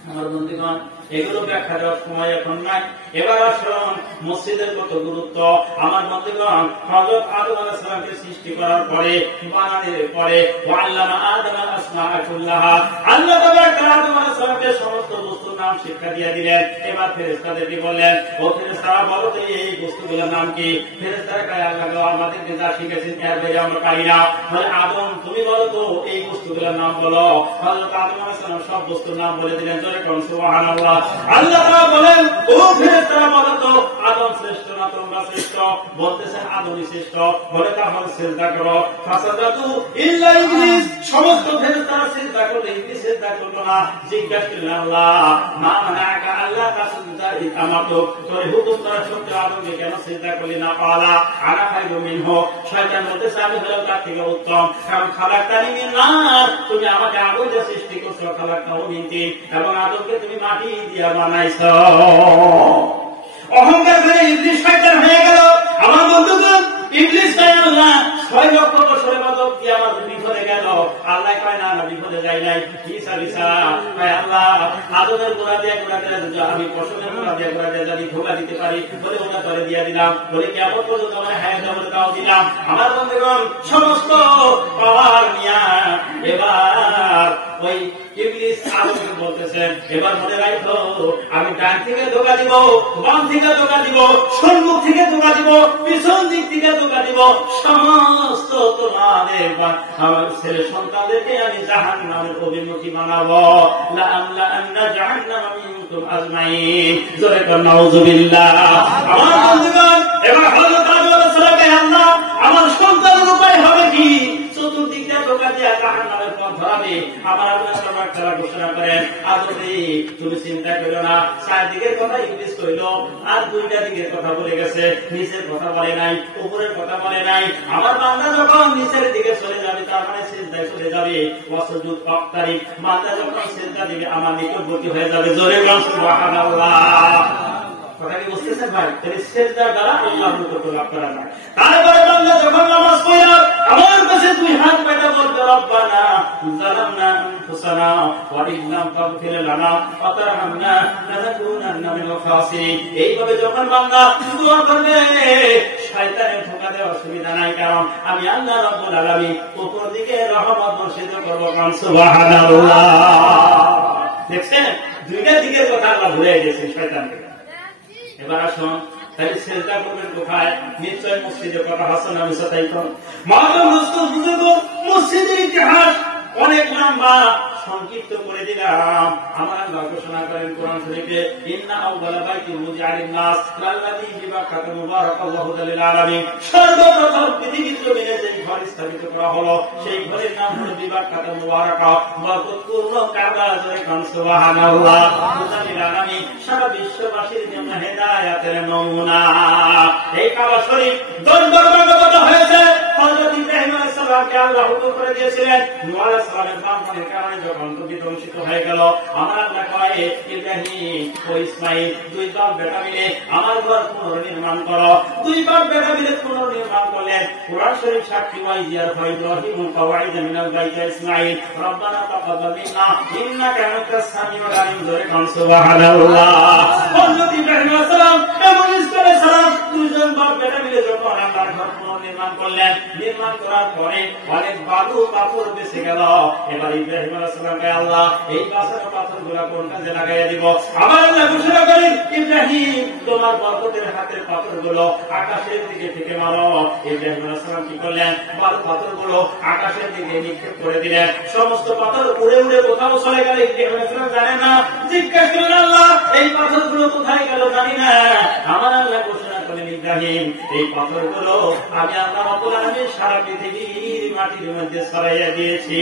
আমার বন্ধুগণ, এগুলো ব্যাখ্যা দেওয়ার সময় এখন নাই। এবার আসুন মসজিদের কত গুরুত্ব। আমার বন্ধুগণ, হযরত আদম আলাইহিস সালামকে সৃষ্টি করার পরে, বানানোর পরে, ওয়াল্লামা আদম আল আসমাআ কুল্লাহা, আল্লাহ তাবারক ওয়া তাআলা আদম আলাইহিস সালামকে সমস্ত বস্তুর নাম শিক্ষা দিয়ে দিলেন। এবার ফেরেশতাদেরকে বললেন, ও ফেরেশতারা বলো তো এই বস্তুগুলোর নাম কি? ফেরেশতারা কয়, আল্লাহ আমাদেরকে যা শিখেছেন এর বাইরে আমরা পারি না। বলে আদম তুমি বলো তো এই বস্তুগুলোর নাম বলো। হযরত আদম আলাইহিস সালাম সব বস্তুর নাম বলে দিলেন। জোরে বলুন সুবহানাল্লাহ। আল্লাহ তাআলা বলেন, ও ফেরেশতারা বলো তো আদম শ্রেষ্ঠ না তোমরা শ্রেষ্ঠ? বলতেছেন আদমই শ্রেষ্ঠ। বলে তাহলে সিজদা করো। ফাসাদাতু ইল্লা ইবলিস, সমস্ত ফেরেশতারা সিজদা করলো, ইবলিস সিজদা করলো না। জিজ্ঞাসা করলেন, আল্লাহ মা মানাকা আল্লাহ তাসজুদা ইয আমাতু, তোর হুকুম করা সত্ত্বেও আদমকে কেন সিজদা করলি না? পালা আনা খায়রু মিনহু, শয়তান বলতেছে আমি হলাম তার থেকে উত্তম, কারণ খালাকতানি মিন নার, তুমি আমাকে আগুন দিয়ে সৃষ্টি করছো, খালাকতাহু মিন তিন, এবং আদমকে তুমি মাটি দিয়ে বানাইছো। অহংকার করে ইবলিস শয়তান হয়ে গেল। আমার বন্ধুগণ, ইবলিস কয় আল্লাহ 6 লক্ষ বছর ইবাদত কি আমার বিফলে গেল? আল্লাহ কয় না না, বিফলে যাই নাই। হিসাবিসা কয় আল্লাহ আদমের গোড়া দিয়ে যদি আমি পশমের গোড়া দিয়ে যদি ধোকা দিতে পারি, বলে ওটা করে দিয়ে দিলাম। বলে কিয়ামত পর্যন্ত আমার হায়াত বলে তাও দিলাম। আমার বন্ধুগণ, সমস্ত পাওয়ার নিয়া এবার ওই ইবলিস আদমকে বলতেছেন, এবার মনে রাখো আমি ডান থেকে ধোকা দিব, বাম থেকে ধোকা দিব, সম্মুখ থেকে ধোকা দিব, পিছন দিক থেকে ধোকা দিব, সমস্ত তোমাদের আমার ছেলে সন্তানদেরকে আমি জাহান্নামের অভিমুখী বানাবো। লাআমলাআন্না জাহান্নামা মিনকুম আজমাইন। জোরে বল নাউযুবিল্লাহ। আমার বন্ধুগণ, এবার হযরত আদম আলাইহিস সালামকে আল্লাহ আমার সন্তানের উপায় হবে কি? চতুর্দিকে ধোকা দিয়ে জাহান্নামের পথ ধরাবে। আমার আল্লাহ তাআলা তারা ঘোষণা করেন, আদম তুমি চিন্তা করো না, 4 দিকের কথা ইবলিস কইলো, আর 2টা দিকের কথা বলে গেছে, নিচের কথা বলে নাই, উপরের কথা বলে নাই। আমার বান্দা যখন নিচের দিকে চলে যাবে, তার মানে সিজদায় চলে যাবে। ওয়াসজুদ ওয়াক্তারিব, বান্দা যখন সিজদা দিবে আমার নিকটবর্তী হয়ে যাবে। জোরে বল সুবহানাল্লাহ। কথা কি বুঝতেছেন ভাই? তাহলে সিজদার দ্বারা আল্লাহর নিকট লাভ করা যায়। তারপরে বান্দা যখন নামাজ পড়ে আমার কাছে 2 হাত পেতে বলতে, রব্বানা যালামনা أنفسنا وإن لم تغفر لنا وترحمنا لنكونن من الخاسرين এইভাবে যখন বান্দা দোয়া করবে শয়তানের ধোঁকা দেওয়ার অসুবিধা নাই কারণ আমি আল্লাহ রাব্বুল আলামিন উপর দিকে রহমত বর্ষিত করব সুবহানাল্লাহ দেখছেন দুইটা দিকের কথা আল্লাহ ভুলে গেছেন শয়তানকে এবার আসুন তাহলে সেজদা করবেন কোথায় নিশ্চয় মসজিদের কথা হাসান আমি সাথে কোন মানব মুসলিম বুঝে তো মসজিদের ইতিহাস অনেক লম্বা সংক্ষিপ্ত করে দিলাম আমার আল্লাহ ঘোষণা করেন কোরআন শরীফে ইন্না আউয়ালা বাইতিন মুজালিন নাস লাল্লাযী বিবাকাত মুবারাকাল্লাহু লিল আলামিন সর্বপ্রথম পৃথিবীর জমিনে যে ঘর স্থাপিত করা হলো সেই ঘরের নাম হলো বিবাকাত মুবারাকা বরকতপূর্ণ কাবা জোরে কোন সুবহানাল্লাহ লিল আলামিন সারা বিশ্ববাসীর জন্য হেদায়েতের নমুনা এই কাবা শরীফ দরবার ভাবে হয়েছে হযরত ইব্রাহিম আলাইহিস সালামকে আল্লাহ হুকুম করে দিয়েছিলেন নূহ আলাইহিস সালামের বামনের কারণে যখন ধ্বংসিত হয়ে গেল আমার আল্লাহ কয় ইব্রাহিম ও ইসমাঈল দুই বাপ বেটা মিলে আমার ঘর পুনর্নির্মাণ করো দুই বাপ বেটা মিলে পুনর্নির্মাণ করলেন কুরআন শরীফ সাক্ষী ওয়াইজিয়ার হয় ইব্রাহিম কাওয়াইদ মিনাল বাইত ইসমাঈল রব্বানা তাকাব্বাল মিন্না ইন্নাকা আনতাস সামিউল আলিম জোরে কোন সুবহানাল্লাহ হযরত ইব্রাহিম আলাইহিস সালাম এবং ইসমাঈল আলাইহিস সালাম দুইজন বাপ বেটা মিলে যখন আল্লাহর ঘর পুনর্নির্মাণ করলেন নির্মাণ করার পরে অনেক বালু পাথর বেঁচে গেল এবার ইব্রাহিম আলাইহিস সালামকে আল্লাহ এই বাসানো পাথরগুলো কোন কাজে লাগাইয়া দিব আমার আল্লাহ ঘোষণা করেন ইব্রাহিম তোমার বরকতের হাতের পাথরগুলো আকাশের দিকে ফেকে মারো ইব্রাহিম আলাইহিস সালাম কি করলেন বালু পাথরগুলো আকাশের দিকে নিক্ষেপ করে দিলেন সমস্ত পাথর উড়ে উড়ে কোথাও চলে গেল ইব্রাহিম আলাইহিস সালাম জানেন না জিজ্ঞাসা করলেন আল্লাহ এই পাথরগুলো কোথায় গেল জানি না আমার আল্লাহ ঘোষণা করেন ইব্রাহিম এই পাথরগুলো আমি আল্লাহ রাব্বুল আলামিন সারা পৃথিবীর মাটির মধ্যে ছড়াইয়া দিয়েছি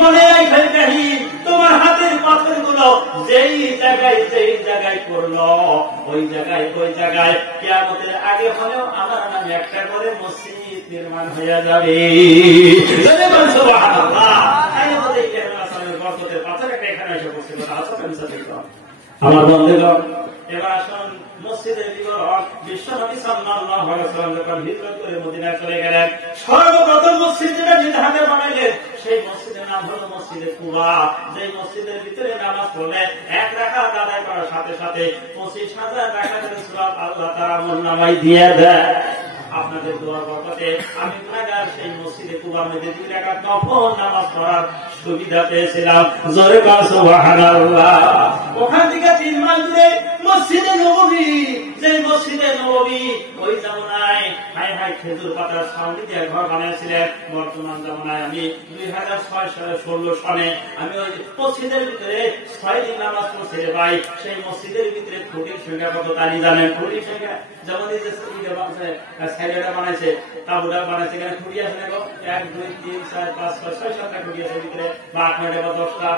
মনে রাখবেন ইব্রাহিম তোমার হাতের পাথরগুলো যেই জায়গায় পড়লো ওই জায়গায় কিয়ামতের আগে হলেও আমার নামে একটা করে মসজিদ নির্মাণ হয়ে যাবে সুবহানাল্লাহ আয়াতে ইব্রাহিম আলাইহিস সালামের বরকতের পাথর একটা এখানে এসে পড়ছে আমার বন্ধুগণ এবার আসুন মসজিদের বিবরণ বিশ্বনবী সাল্লাল্লাহু আলাইহি ওয়াসাল্লাম যখন হিজরত করে মদিনায় চলে গেলেন সর্বপ্রথম মসজিদ যেটা নিজ হাতে বানাইলেন সেই মসজিদের নাম হলো মসজিদে কুবা যে মসজিদের ভিতরে নামাজ পড়লে এক রাকাত আদায় করার সাথে সাথে 25,000 রাকাতের সওয়াব আল্লাহ তাআলা আমলনামায় দিয়ে দেয় আপনাদের দোয়ার বরকতে আমি গুনাহগার সেই মসজিদে কুবার মধ্যে 2 রাকাত নফল নামাজ পড়ার সুবিধা পেয়েছিলাম জোরে বল সুবহানাল্লাহ ওখান থেকে 3 মাইল দূরে মসজিদে নববী যে মসজিদে নববী ওই জামানায় হাই খেজুর পাতার সামনে দিয়ে ঘর বানিয়েছিলেন বর্তমান জামানায় আমি 2016 সালে আমি ওই মসজিদের ভিতরে 6 দিন নামাজ পড়ছি রে ভাই সেই মসজিদের ভিতরে খুঁটির সংখ্যা কত তানি জানেন খুঁটির সংখ্যা যেমন এই যে সাইডটা বানাইছে তাবুটা বানাইছে এখানে খুঁটি আছে দেখো 1 2 3 4 5 6 7টা খুঁটি আছে ভিতরে বা 8 9 বা 10টা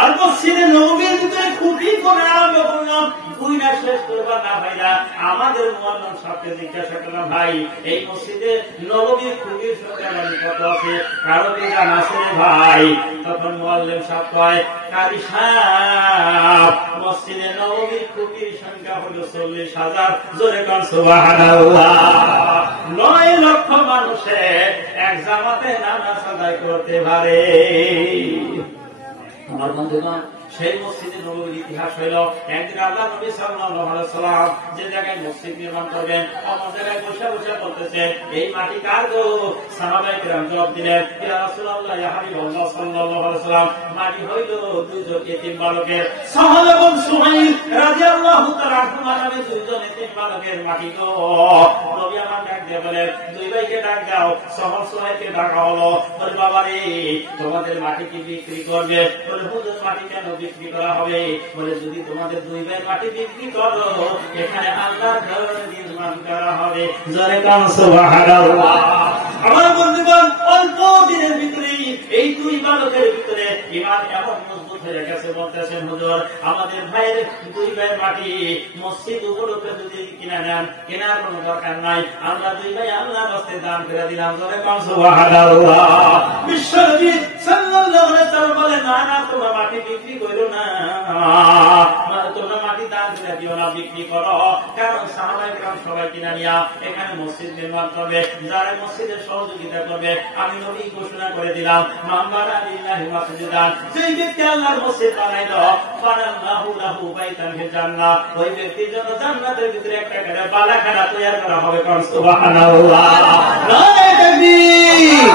আর মসজিদে নববীর ভিতরে খুঁটি করে আরম্ভ করলাম দুই না শেষ করবা না ভাইরা আমাদের মুআল্লিম সাহেবকে জিজ্ঞাসা করলাম ভাই এই মসজিদে নববীর খুঁটির সংখ্যা কত আছে কারো কি জানা আছে ভাই তখন মুআল্লিম সাহেব কয় কারি সাহেব মসজিদে নববীর খুঁটির সংখ্যা হলো 40,000 জোরে কোন সুবহানাল্লাহ 9 লক্ষ মানুষে এক জামাতে নামাজ আদায় করতে পারে আমার বন্ধুগণ সেই মসজিদে নববীর ইতিহাস হইল একদিন আল্লাহ নবী সাল্লাল্লাহু আলাইহি ওয়াসাল্লাম যে জায়গায় মসজিদ নির্মাণ করবেন অন্য জায়গায় বসে করতেছে এই মাটি কার গো সাহাবায়ে কেরাম জবাব দিলেন ইয়া রাসূলুল্লাহ ইয়া হাবিবাল্লাহ সাল্লাল্লাহু আলাইহি ওয়াসাল্লাম মাটি হইল দুইজন এতিম বালকের সাহাল এবং সুহাইল রাদিয়াল্লাহু তাআলা আনহুমা নামে দুইজন এতিম বালকের মাটি গো নবী আমার ডাক দিয়ে বলেন দুই ভাইকে ডাক দাও সাহাল সুহাইলকে ডাকা হলো বলে বাবা রে তোমাদের মাটি কি বিক্রি করবে বলে হুজুর মাটি কেন বিক্রি করা হবে বলে যদি তোমাদের দুই ভাই মাটি বিক্রি করো এখানে আল্লাহর ঘর নির্মাণ করা হবে জোরে কোন সুবহানাল্লাহ আমার বন্ধুগণ অল্প দিনের ভিতরে এই দুই বালকের ভিতরে ঈমান এমন মজবুত হয়ে গেছে বলতেছেন হুজুর আমাদের ভাইয়ের দুই ভাই মাটি মসজিদ উপলক্ষে যদি কিনে নেন কেনার কোনো দরকার নাই আমরা দুই ভাই আল্লাহর রাস্তায় দান করে দিলাম জোরে কোন সুবহানাল্লাহ বিশ্বনবী সাল্লাল্লাহু আলাইহি ওয়াসাল্লাম বলেন না না তোমরা মাটি বিক্রি করো না তোমরা মাটি দান করে দিও না, বিক্রি করো। কারণ সাহাবায়ে কেরাম সবাই কিনা নিয়া এখানে মসজিদ নির্মাণ করবে, যারা মসজিদের সহযোগিতা করবে আমি নবী ঘোষণা করে দিলাম, মান বানা লিল্লাহি মাসজিদান, যে ব্যক্তি আল্লাহর মসজিদ বানাইলো বানাল্লাহু লাহু বাইতান ফিল জান্নাহ, ওই ব্যক্তির জন্য জান্নাতের ভিতরে একটা করে বালাখানা তৈরি করা হবে। কারণ সুবহানাল্লাহ, নারে তাকবীর।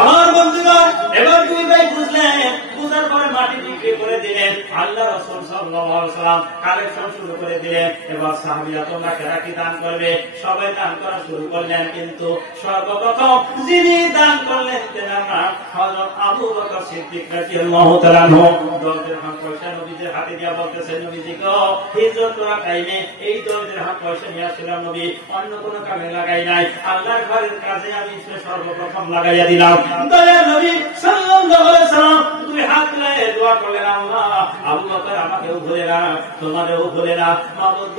আমার বন্ধুগণ, এবার দুই ভাই বুঝলেন, বুঝার পরে মাটি বিক্রি করে দিলেন। আল্লাহ রাসূল সাল্লাল্লাহু আলাইহি ওয়াসাল্লাম কালেকশন শুরু করে দিলেন। এবার সাহাবীরা তোমরা কি দান করবে, সবাই দান করা শুরু করলেন। কিন্তু সর্বপ্রথম যিনি দান করলেন তার নাম হযরত আবু বকর সিদ্দিক রাদিয়াল্লাহু তাআলা আনহু। 10 দিরহাম পয়সা নবীজির হাতে দিয়া বলতেছেন, নবীজি গো, হিজরত করা টাইমে এই 10 দিরহাম পয়সা নিয়ে আসলাম নবী, অন্য কোনো কাজে লাগাই নাই, আল্লাহর ঘরের কাজে আমি সর্বপ্রথম লাগাইয়া দিলাম। দয়ার নবী সাল্লাল্লাহু আলাইহি ওয়াসাল্লাম দুই হাত তুলে দোয়া করলেন, আল্লাহ আবু বকর আমাকেও ভুলে না, তোমাদেরও ভুলে না, মাবুদ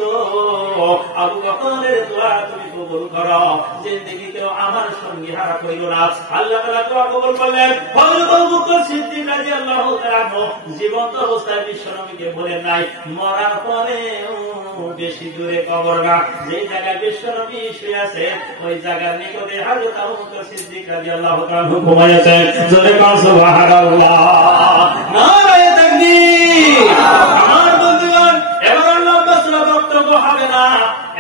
আবু বকরের দোয়া তুমি কবুল করো, জিন্দেগিতেও আমার সঙ্গী হারা করিও না। আল্লাহ তাআলা দোয়া কবুল করলেন। হযরত আবু বকর সিদ্দিক রাদিয়াল্লাহু তাআলা আনহু জীবন্ত অবস্থায় বিশ্বনবীকে বলেন নাই, মরার পরে বেশি দূরে কবর না, যে জায়গায় বিশ্বনবী শুয়ে আছে ওই জায়গার নিকটে হযরত আবু বকর সিদ্দিক রাদিয়াল্লাহু তাআলা আনহু ঘুমায় আছেন। জোরে কান সুবহানাল্লাহ, নারে তাকবীর। আমার বন্ধুগণ, এবার আল্লাহ রাসূলের বক্তব্য হবে না,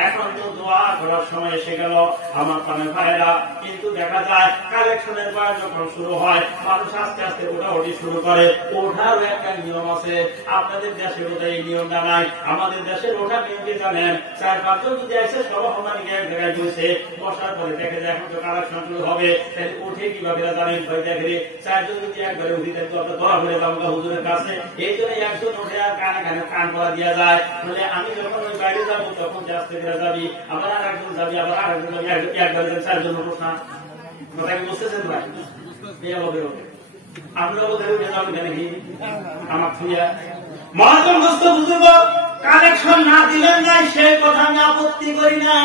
এখন তো দোয়া করার সময় এসে গেল আমার প্রাণের ভাইরা। কিন্তু দেখা যায় কালেকশনের বয়স যখন শুরু হয়, মানুষ আস্তে আস্তে ওঠাউঠি শুরু করে। ওঠারও একটা নিয়ম আছে, আপনাদের দেশের ওটা এই নিয়মটা নাই। আমাদের দেশের ওঠার নিয়ম কি জানেন? 4-5 জন যদি এসে সভাপতি এক জায়গায় বসে বসার পরে দেখে যায় এখন তো কালেকশন শুরু হবে, তাহলে উঠে কিভাবে জানেন? ভয় দেখে 4 জন যদি একবারে উঠি তাহলে তো ধরা হয়ে যাবো হুজুরের কাছে। এই জন্য একজন উঠে আর কানে কানে কান করা দেওয়া যায়। বলে আমি যখন ওই বাইরে যাবো তখন আস্তে করে যাবি, আবার আর একজন যাবি, আবার আর একজন যাবি, একবারে 4 জন উঠোস না। কথা কি বুঝতেছেন ভাই? আমরা ওদের উঠে যাবো কেন কি আমার থুইয়া মহাজন বস্তু বুঝব। কালেকশন না দিলেন নাই সেই কথা আমি আপত্তি করি না,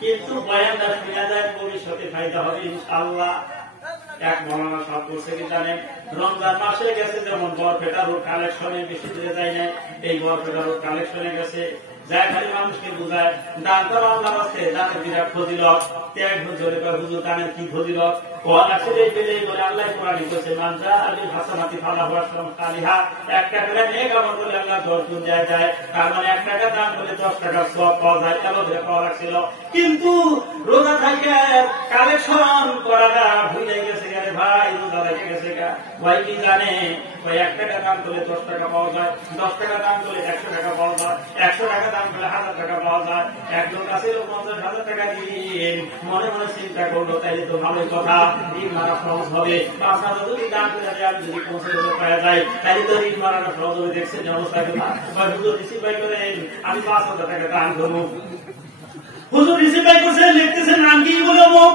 কিন্তু বয়ানটা শুনে যায় ভবিষ্যতে ফায়দা হবে ইনশাআল্লাহ। এক মৌলানা সাহেব বলছে কি জানেন, রমজান মাসে গেছে যেমন বরপেটা রোড কালেকশনে বেশি দূরে যায় নাই, এই বরপেটা রোড কালেকশনে গেছে, যায় খালি মানুষকে বুঝায় দান করা আল্লাহর রাস্তায়, দানের বিরাট ফজিলত। ত্যাগ হুজুরে কয় হুজুর দানের কি ফজিলত? কোরআন আছে এই পেলে বলে আল্লাহ কোরআনে কইছে, মান যা আলিল হাসানাতি ফালাহু আশরু সালিহা, 1 টাকা নেক আমল করলে আল্লাহ 10 গুণ দেয় যায়। তার মানে 1 টাকা দান করলে 10 টাকা সওয়াব পাওয়া যায়, তাহলে ধরে পাওয়া লাগছিল। কিন্তু রোজা থেকে কালেকশন করাটা ভুলে গেছে গেলে ভাই, রোজা রেখে গেছে গা ভাই কি জানে ভাই, 1 টাকা দান করলে 10 টাকা পাওয়া যায়, 10 টাকা দান করলে 100 টাকা পাওয়া যায়, 100 টাকা দান করলে 1000 টাকা পাওয়া যায়। একজন কাছে 50,000 টাকা দিয়ে মনে মনে চিন্তা করলো, তাইলে তো ভালোই কথা, ঋণ মারা সহজ হবে। 5,000 যদি দান করে আমি যদি 50,000 পাওয়া যায়, তাইলে তো ঋণ মারাটা সহজ হবে। দেখছেন অবস্থা কথা, হুজুর রিসিভ বাই করে আমি 5,000 টাকা দান করবো। হুজুর রিসিভ বাই করছেন, লিখতেছেন নাম কি বলে অমুক,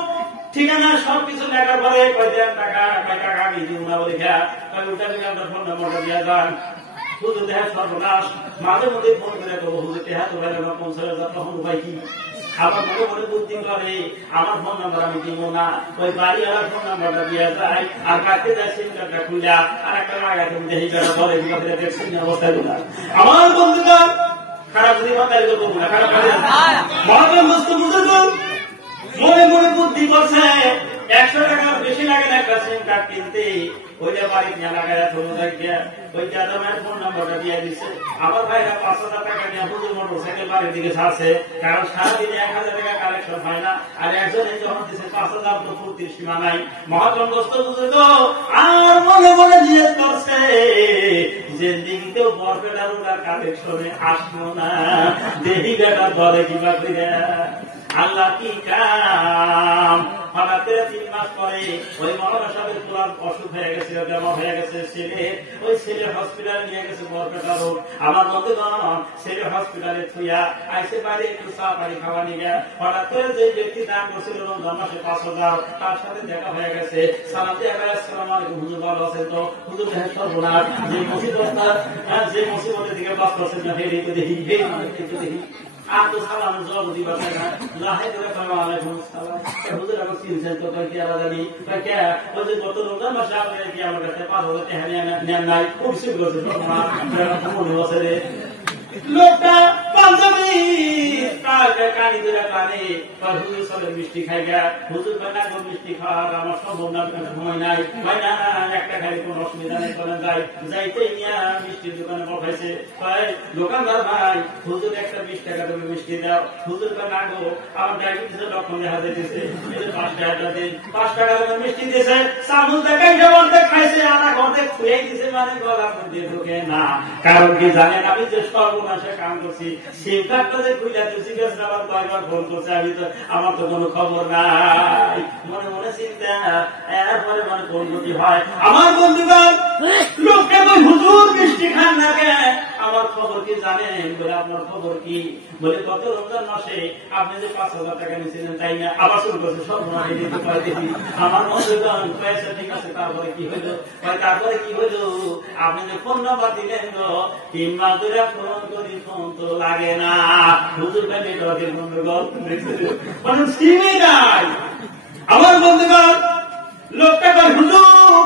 ঠিকানা সবকিছু লেখার পরে কয় দেন টাকা, কয় টাকা আমি দিব না বলে খেয়া, কয় ওটা থেকে আপনার ফোন নম্বরটা দিয়ে যান। হুজুর দেখা সর্বনাশ, মাঝে মধ্যে ফোন করে করবো, হুজুর টেহা তো ভাই 50,000, তখন উপায় কি? আমার মনে মনে বুদ্ধি করে আমার ফোন নাম্বার আমি দিব না, ওই বাড়ি আমার ফোন নাম্বারটা দিয়ে যায়, আর কাটতে যায় সিম কার্ডটা খুঁজা আর একটা লাগাতে দেখি বলে দেখছেন অবস্থাগুলো। আমার বন্ধুগণ, খারাপ যদি মাতারি করবো না, খারাপ মহাজন বস্তু বুঝুন, মনে মনে বুদ্ধি করছে 100 টাকা বেশি লাগে না একটা সিম কার্ড কিনতে, ওইটা বাড়ি নিয়ে লাগাইয়া ধরুন ওই দাদামের ফোন নাম্বারটা দিয়ে দিচ্ছে। আমার ভাইরা 5,000 টাকা নিয়ে হুজুর মোটরসাইকেল বাড়ির দিকে ছাড়ছে, কারণ সারাদিনে 1,000 টাকা কালেকশন হয় না, আর একজনে যখন দিচ্ছে 5,000 তো ফুর্তির সীমা নাই। মহাজনগ্রস্ত বুঝে তো আর মনে মনে নিয়ত করছে যে দিকেও বরপেটা রোডার কালেকশনে আসবো না, দেহি বেটার দলে কিবা করে আল্লাহ কি কাম। হঠাৎ 3 মাস পরে ওই মৌলানা সাহেবের পুরান অসুখ হয়ে গেছে, বেমার হয়ে গেছে, ওই ছেলে হসপিটালে নিয়ে গেছে বরপেটা রোড। আমার বন্ধুগণ, ছেলে হসপিটালে থুইয়া আইসে বাইরে একটু চা পানি খাওয়া নিয়ে হঠাৎ করে যে ব্যক্তি দান করছিল রমজান মাসে 5,000, তার সাথে দেখা হয়ে গেছে। সালাম দিয়ে আসসালামু আলাইকুম হুজুর, ভালো আছেন তো? হুজুর দেখেন সর্বনাশ, যে মুসিবতের দিকে বাস করছেন না, হেরি তো দেখি দেখি আর তো সালাম জবাব দিবা না, লাহে করে সালাম আলাইকুম সালাম। হুজুর আমার চিনছেন তো? কয় কি আলাদা নেই, কয় কে? ওই যে গত রমজান মাসে আপনারা কি আমার কাছে 5,000 টাকা নেন নাই, খুব সিদ্ধ করছে মনে বছরে লোকটা পাঞ্জাবি তাকে কানি ধরে কানে হুজুর সবের মিষ্টি খাই গা হুজুর না কোন মিষ্টি খাওয়ার আমার সম্ভব না সময় নাই ভাই না একটা খাই কোন অসুবিধা নেই বলেন যাই যাইতে নিয়ে মিষ্টির দোকানে পাঠাইছে দোকানদার ভাই হুজুর একটা 20 টাকা তুমি মিষ্টি দাও হুজুর না গো আমার ডায়াবেটিসের লক্ষণ দেখা যাইতেছে 5 টাকা দিন 5 টাকা করে মিষ্টি দিয়েছে সামুল দেখাই যেমন খাইছে আধা ঘন্টা খুঁয়ে দিছে মানে গলা মধ্যে ঢোকে না কারণ কি জানেন আমি যে সর্বনাশে কাম করছি সিম কার্ডটা যে খুলে দিয়েছি আবার কয়েকবার ফোন করছে আমি তো আমার তো কোনো খবর নাই মনে মনে চিন্তা এরপরে মানে কোন যদি হয় আমার বন্ধুগণ লোককে বই হুজুর মিষ্টি খান না কেন আমার খবর কি জানেন বলে আপনার খবর কি বলে কত রমজান মাসে আপনি যে 5,000 টাকা নিয়েছিলেন তাই না আবার শুরু করছে সর্বনাশ দিতে পারে দেখি আমার বন্ধুগণ পয়সা ঠিক আছে তারপরে কি হইলো তারপরে কি হইলো আপনি যে ফোন নাম্বার দিলেন গো 3 মাস ধরে ফোন করি ফোন তো লাগে না হুজুর ভাই মেয়েটাদের বন্ধুগণ মানে সিমই নাই আমার বন্ধুগণ লোকটা কয় হুজুর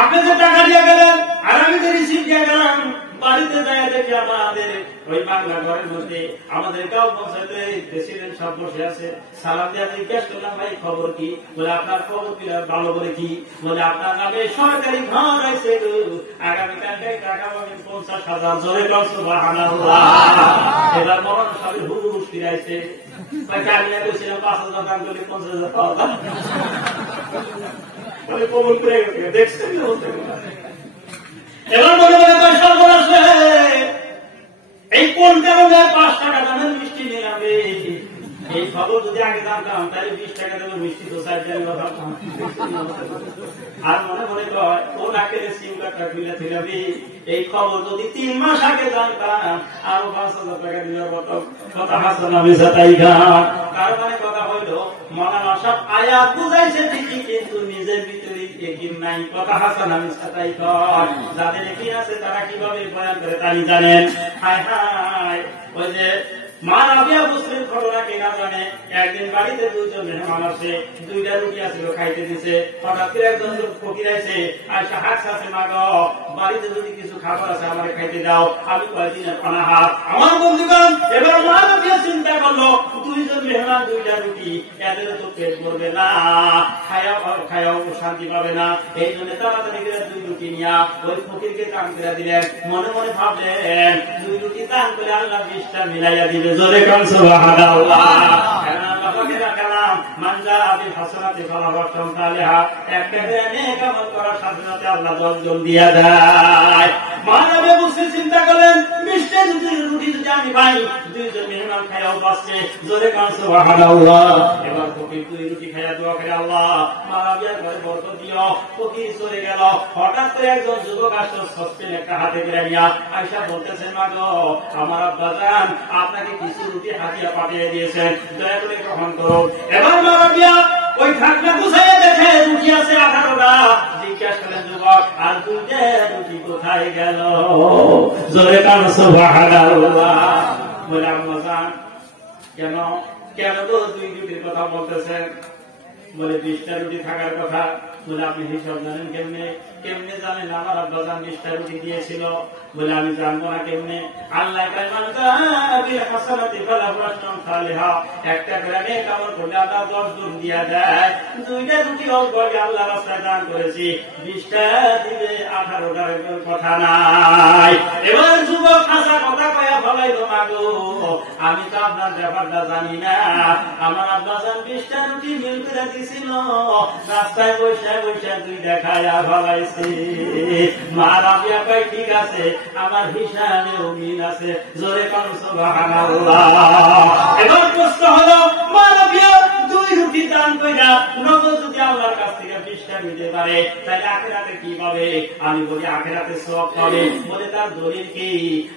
আপনি যে টাকা দিয়ে গেলেন আর আমি যে রিসিভ দিয়ে গেলাম বাড়িতে যায় দেখি আমাদের ওই বাংলা ঘরের মধ্যে আমাদের গাঁও পঞ্চায়েতে প্রেসিডেন্ট সব বসে আছে সালাম দিয়ে জিজ্ঞেস করলাম ভাই খবর কি বলে আপনার খবর কি ভালো করে কি বলে আপনার নামে সরকারি ঘর আছে আগামীকালকে টাকা পাবেন 50,000 জোরে সুবহানাল্লাহ এবার মরণ সবের হুজুর ফিরাইছে আমি কইছিলাম 5,000 দাম করলে 50,000 পাওয়া যায় বলে কবুল করে গেছে দেখছেন এবার মনে মনে পয়সা বলেছে এই কোন কারণে 5 টাকা দামের মিষ্টি নিলাম এই খবর যদি আগে জানতাম তাহলে 20 টাকা দামের মিষ্টি তো চাই আর মনে মনে কয় ও নাকের সিম কার্ডটা খুলে দিলাবি এই খবর যদি 3 মাস আগে জানতাম আরো 5,000 টাকা দেওয়ার মতো কথা হাসান আমি তাই গান তার মানে কথা হইল মৌলানা সব আয়াত বুঝাইছে ঠিকই কিন্তু নিজের ভিতরে একিন নাই কথা হাসান আমি তাই গান যাদের একিন আছে তারা কিভাবে বয়ান করে তাই জানেন হায় হায় ওই যে মানবিয়া মুসলিম ঘটনা কিনা জানে একদিন বাড়িতে 2 জন মেহমান আসে 2টা রুটি আছিল খাইতে দিছে হঠাৎ করে একজন লোক ফকির আছে আর হাত আছে মা গো বাড়িতে যদি কিছু খাবার আছে আমাকে খাইতে দাও আমি কয়েকদিনের অনাহার আমার বন্ধুগণ এবার মানবিয়া চিন্তা করলো 2 জন মেহমান 2টা রুটি এদের তো পেট ভরবে না খায়াও শান্তি পাবে না এই জন্য তাড়াতাড়ি করে 2 রুটি নিয়ে ওই ফকিরকে দান করে দিলেন মনে মনে ভাবলেন 2 রুটি দান করে আল্লাহ 20টা মিলাইয়া দিবে জোরে কান সুবহানাল্লাহ কারণ বাবাকেরা কালাম মানজা আবিল হাসানাতি ফালাওয়াতুন তালিহা একটা নেক আমল করার সাথে সাথে আল্লাহ 10 জন দিয়া দেয় মানবে বসে চিন্তা করেন মিষ্টি রুটি যদি আমি পাই 2 জন মেহমান খায়াও বাসছে জোরে কান সুবহানাল্লাহ এবার ফকির 2 রুটি খায়া দোয়া করে আল্লাহ মানবিয়ার ঘরে বরকত দিও ফকির চলে গেল হঠাৎ করে একজন যুবক আসলো সস্তেন একটা হাতে করে নিয়া আয়েশা বলতেছেন মা গো আমার আব্বা জান আপনাকে কিছু রুটি হাতিয়া পাঠিয়ে দিয়েছেন দয়া করে গ্রহণ করুন এবার মানবিয়া ওই ঢাকনা গুছাইয়া দেখে রুটি আছে 18টা জিজ্ঞাসা করেন যুবক আর 2টা রুটি কোথায় গেল জোরে কান সুবহানাল্লাহ বলে আম্মা জান কেন কেন তো 2 রুটির কথা বলতেছেন বলে 20টা রুটি থাকার কথা বলে আপনি হিসাব জানেন কেমনে কেমনে জানেন আমার আব্বা জান 20টা রুটি দিয়েছিল বলে আমি জানবো না কেমনে আল্লাহ একটা গ্রামে কামড় করলে আল্লাহ 10 গুণ দিয়া দেয় 2টা রুটি আল্লাহ রাস্তায় দান করেছি 20টা দিবে 18টার কথা নাই এবার যুবক হাসা কথা কয়া ফলাইলো না গো আমি তো আপনার ব্যাপারটা জানি না আমার আব্বা জান 20টা রুটি মিল করে দিছিল রাস্তায় বসে বসে 2টা খায়া ফলাইছি মা রাবিয়া কই ঠিক আছে আমার হিসাবেও মিল আছে জোরে কান সুবহানাল্লাহ এবার প্রশ্ন হলো মা রাবিয়া 2 রুটি দান কইরা নগদ যদি আল্লাহর কাছ থেকে 20টা নিতে পারে তাহলে আখিরাতে কি পাবে আমি বলি আখিরাতে সওয়াব পাবে বলে তার দলিল কি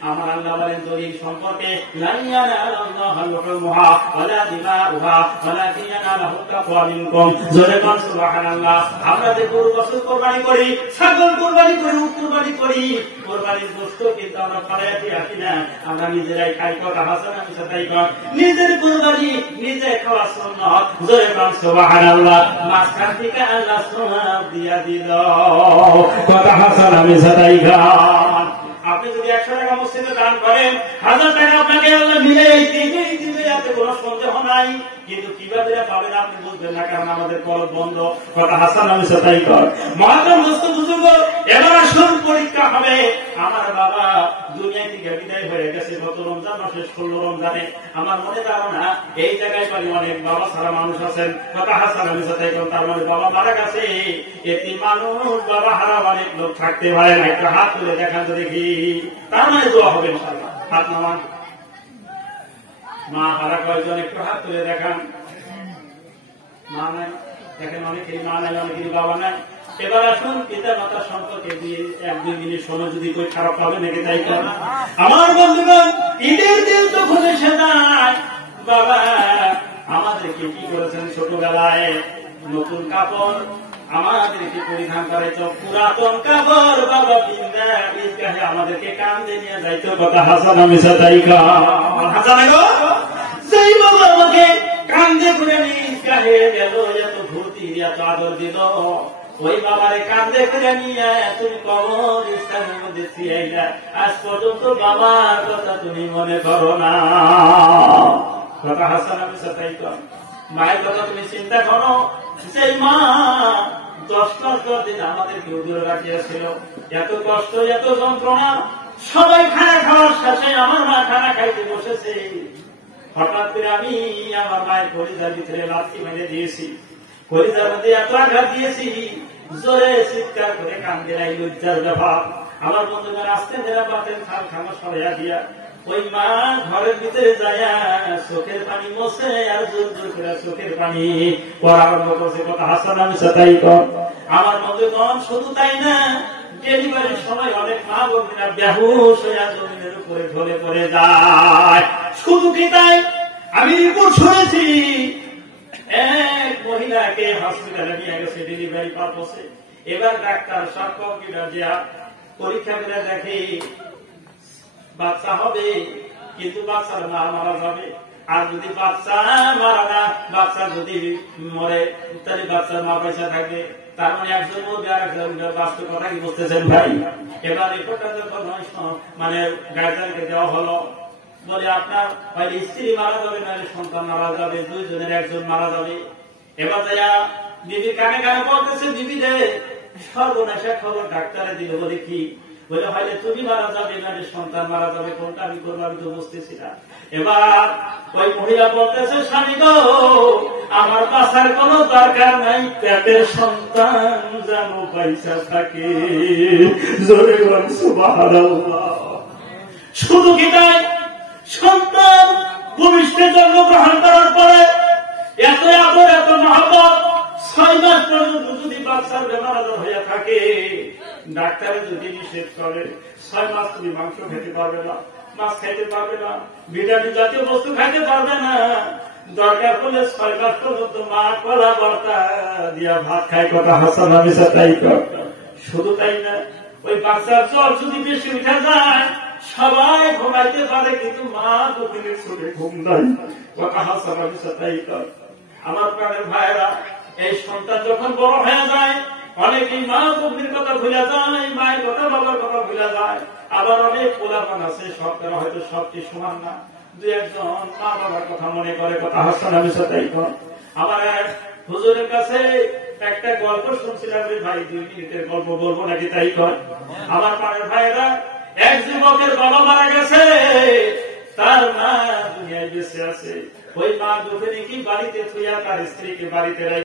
আমার আল্লাহ বলেন দলিল সম্পর্কে লা ইয়ানাল্লাহু লুহুমুহা ওয়ালা দিমাউহা ওয়ালাকিন ইয়ানালুহু তাকওয়া মিনকুম জোরে কান সুবহানাল্লাহ আমরা যে গরু বছর কুরবানি করি ছাগল কুরবানি করি উট কুরবানি করি কুরবানির গোশত কিন্তু আমরা ফালাইতে আসি না আমরা নিজেরাই খাই কথা হাসান আমি সাথেই কর নিজের কুরবানি নিজে খাওয়া সুন্নাত জোরে কান সুবহানাল্লাহ মাঝখান থেকে আল্লাহ সওয়াব দিয়া দিল কথা হাসান আমি সাথেই কর আপনি যদি 100 টাকা মসজিদে দান করেন, 1000 টাকা আপনাকে আল্লাহ মিলে দিবে, এতে কোনো সন্দেহ নাই। কিন্তু কিভাবে পাবেন আপনি বুঝবেন না, কারণ আমাদের কলব বন্ধ। কথা হাসান আমি সেটাই কর। মহাজন দোস্ত বুজুর্গ, এবার আসল পরীক্ষা হবে। আমার বাবা দুনিয়া থেকে বিদায় হয়ে গেছে গত রমজান মাসের 16 রমজানে। আমার মনে ধারণা এই জায়গায় পারি অনেক বাবা ছাড়া মানুষ আছেন। কথা হাসান আমি সেটাই কর। তার মানে বাবা মারা গেছে, এতে মানুষ বাবা হারা অনেক লোক থাকতে পারে না। একটা হাত তুলে দেখান তো দেখি, তার মানে দোয়া হবে ইনশাআল্লাহ। হাত নামান। মা হারা কয়েকজন একটু হাত তুলে দেখান। মা নাই, দেখেন অনেকেরই মা নাই, অনেকেরই বাবা নাই। এবার আসুন পিতা মাতা সম্পর্কে দিয়ে 1-2 মিনিট সময় যদি কই খারাপ পাবে নাকি তাই করেন। আমার বন্ধুগণ, ঈদের দিন যখন এসে যায়, বাবা আমাদেরকে কি করেছেন, ছোটবেলায় নতুন কাপড় আমাদেরকে পরিধান করেছে, পুরাতন কাপড় বাবা পিন্দা ঈদগাহে আমাদেরকে কান্দে নিয়ে যাইতো। কথা হাসান আমি সেটাই হাসান গো, সেই বাবা আমাকে কান্দে করে নিয়ে ঈদগাহে গেল, এত ভর্তি এত আদর দিল। ওই বাবারে কান্দে করে নিয়ে তুমি কবর স্থানের মধ্যে ছিয়াইলা, আজ পর্যন্ত বাবার কথা তুমি মনে করো না। কথা হাসান আমি সেটাই কর। মায়ের কথা তুমি চিন্তা করো, সেই মা 10 দিন আমাদেরকে দূরে রাখিয়াছিল। এত কষ্ট, এত যন্ত্রণা, সবাই খানা খাওয়ার শেষে আমার মা খানা খাইতে বসেছে। হঠাৎ করে আমি আমার মায়ের কলিজার ভিতরে লাথি মেরে দিয়েছি, কলিজার মধ্যে এত আঘাত দিয়েছি, জোরে চিৎকার করে কান্দে নাই। লজ্জার ব্যাপার। আমার বন্ধুদের আসতে যারা বাতেন খাল খানা সরাইয়া দিয়া ওই মা ঘরের ভিতরে যায় চোখের পানি মোছে, আর জোর জোর করে চোখের পানি পড়া আরম্ভ করছে। কথা হাসান আমি সেটাই কর। আমার বন্ধুগণ, শুধু তাই না, ডেলিভারির সময় অনেক মা বোনেরা বেহুশ হয়ে জমিনের উপরে ঢলে পড়ে যায়। শুধু কি তাই, আমি রিপোর্ট শুনেছি এক মহিলাকে হসপিটালে নিয়ে গেছে ডেলিভারি পারপসে। এবার ডাক্তার সব কম্পিউটার দিয়া পরীক্ষা করে দেখে বাচ্চা হবে, কিন্তু বাচ্চার মা মারা যাবে। আর যদি বাচ্চা মারা না, বাচ্চা যদি মরে, তাহলে বাচ্চার মা পয়সা থাকবে। তার মানে একজন মরবে আর একজন বাস্তব কথা কি বলতেছেন ভাই? এবার রিপোর্টটা যখন মানে গার্জিয়ানকে দেওয়া হলো, বলে আপনার হয়তো স্ত্রী মারা যাবে, না সন্তান মারা যাবে, 2 জনের একজন মারা যাবে। এবার যাইয়া বিবি কানে কানে বলতেছে, বিবি রে সর্বনাশা খবর ডাক্তারে দিল। বলে কি? বলে হয়তো তুমি মারা যাবে, না সন্তান মারা যাবে, কোনটা আমি করবো আমি তো বুঝতেছি না। এবার ওই মহিলা বলতেছে, স্বামী গো, আমার বাঁচার কোন দরকার নাই, পেটের সন্তান যেন পয়সা থাকে। জোরে বল সুবহানাল্লাহ। শুধু কি তাই, সন্তান ভূমিষ্ঠে জন্মগ্রহণ করার পরে এত আদর, এত মহব্বত, 6 মাস পর্যন্ত যদি বাচ্চার বেমার আদর হয়ে থাকে, ডাক্তারে যদি নিষেধ করে 6 মাস তুমি মাংস খেতে পারবে না, মাছ খাইতে পারবে না, ভিটামিন জাতীয় বস্তু খাইতে পারবে না। দরকার হলে 6 মাস পর্যন্ত মা কলা ভর্তা দিয়া ভাত খায়। কথা হাসান আমি সেটাই কর। শুধু তাই না, ওই বাচ্চার জ্বর যদি বেশি উঠে যায়, সবাই ঘুমাইতে পারে, কিন্তু মা দুদিনের ছুটে ঘুম নাই। কথা হাসান আমি সেটাই কর। আমার প্রাণের ভাইরা, এই সন্তান যখন বড় হয়ে যায়, অনেকেই মা বুদ্ধির কথা ভুলে যায়, মায়ের কথা বাবার কথা ভুলে যায়। আবার অনেক পোলাপান আছে, সবটা হয়তো সবটি সমান না, 2-1 জন মা বাবার কথা মনে করে। কথা হাসান আমি সেটাই কর। আমার হুজুরের কাছে একটা গল্প শুনছিলাম, ভাই 2 মিনিটের গল্প বলবো নাকি তাই কর। আমার প্রাণের ভাইরা, এক যুবকের বাবা মারা গেছে, তার মা দুনিয়ায় বেঁচে আছে। ওই মা দুপুরে কি বাড়িতে থুইয়া তার স্ত্রীকে বাড়িতে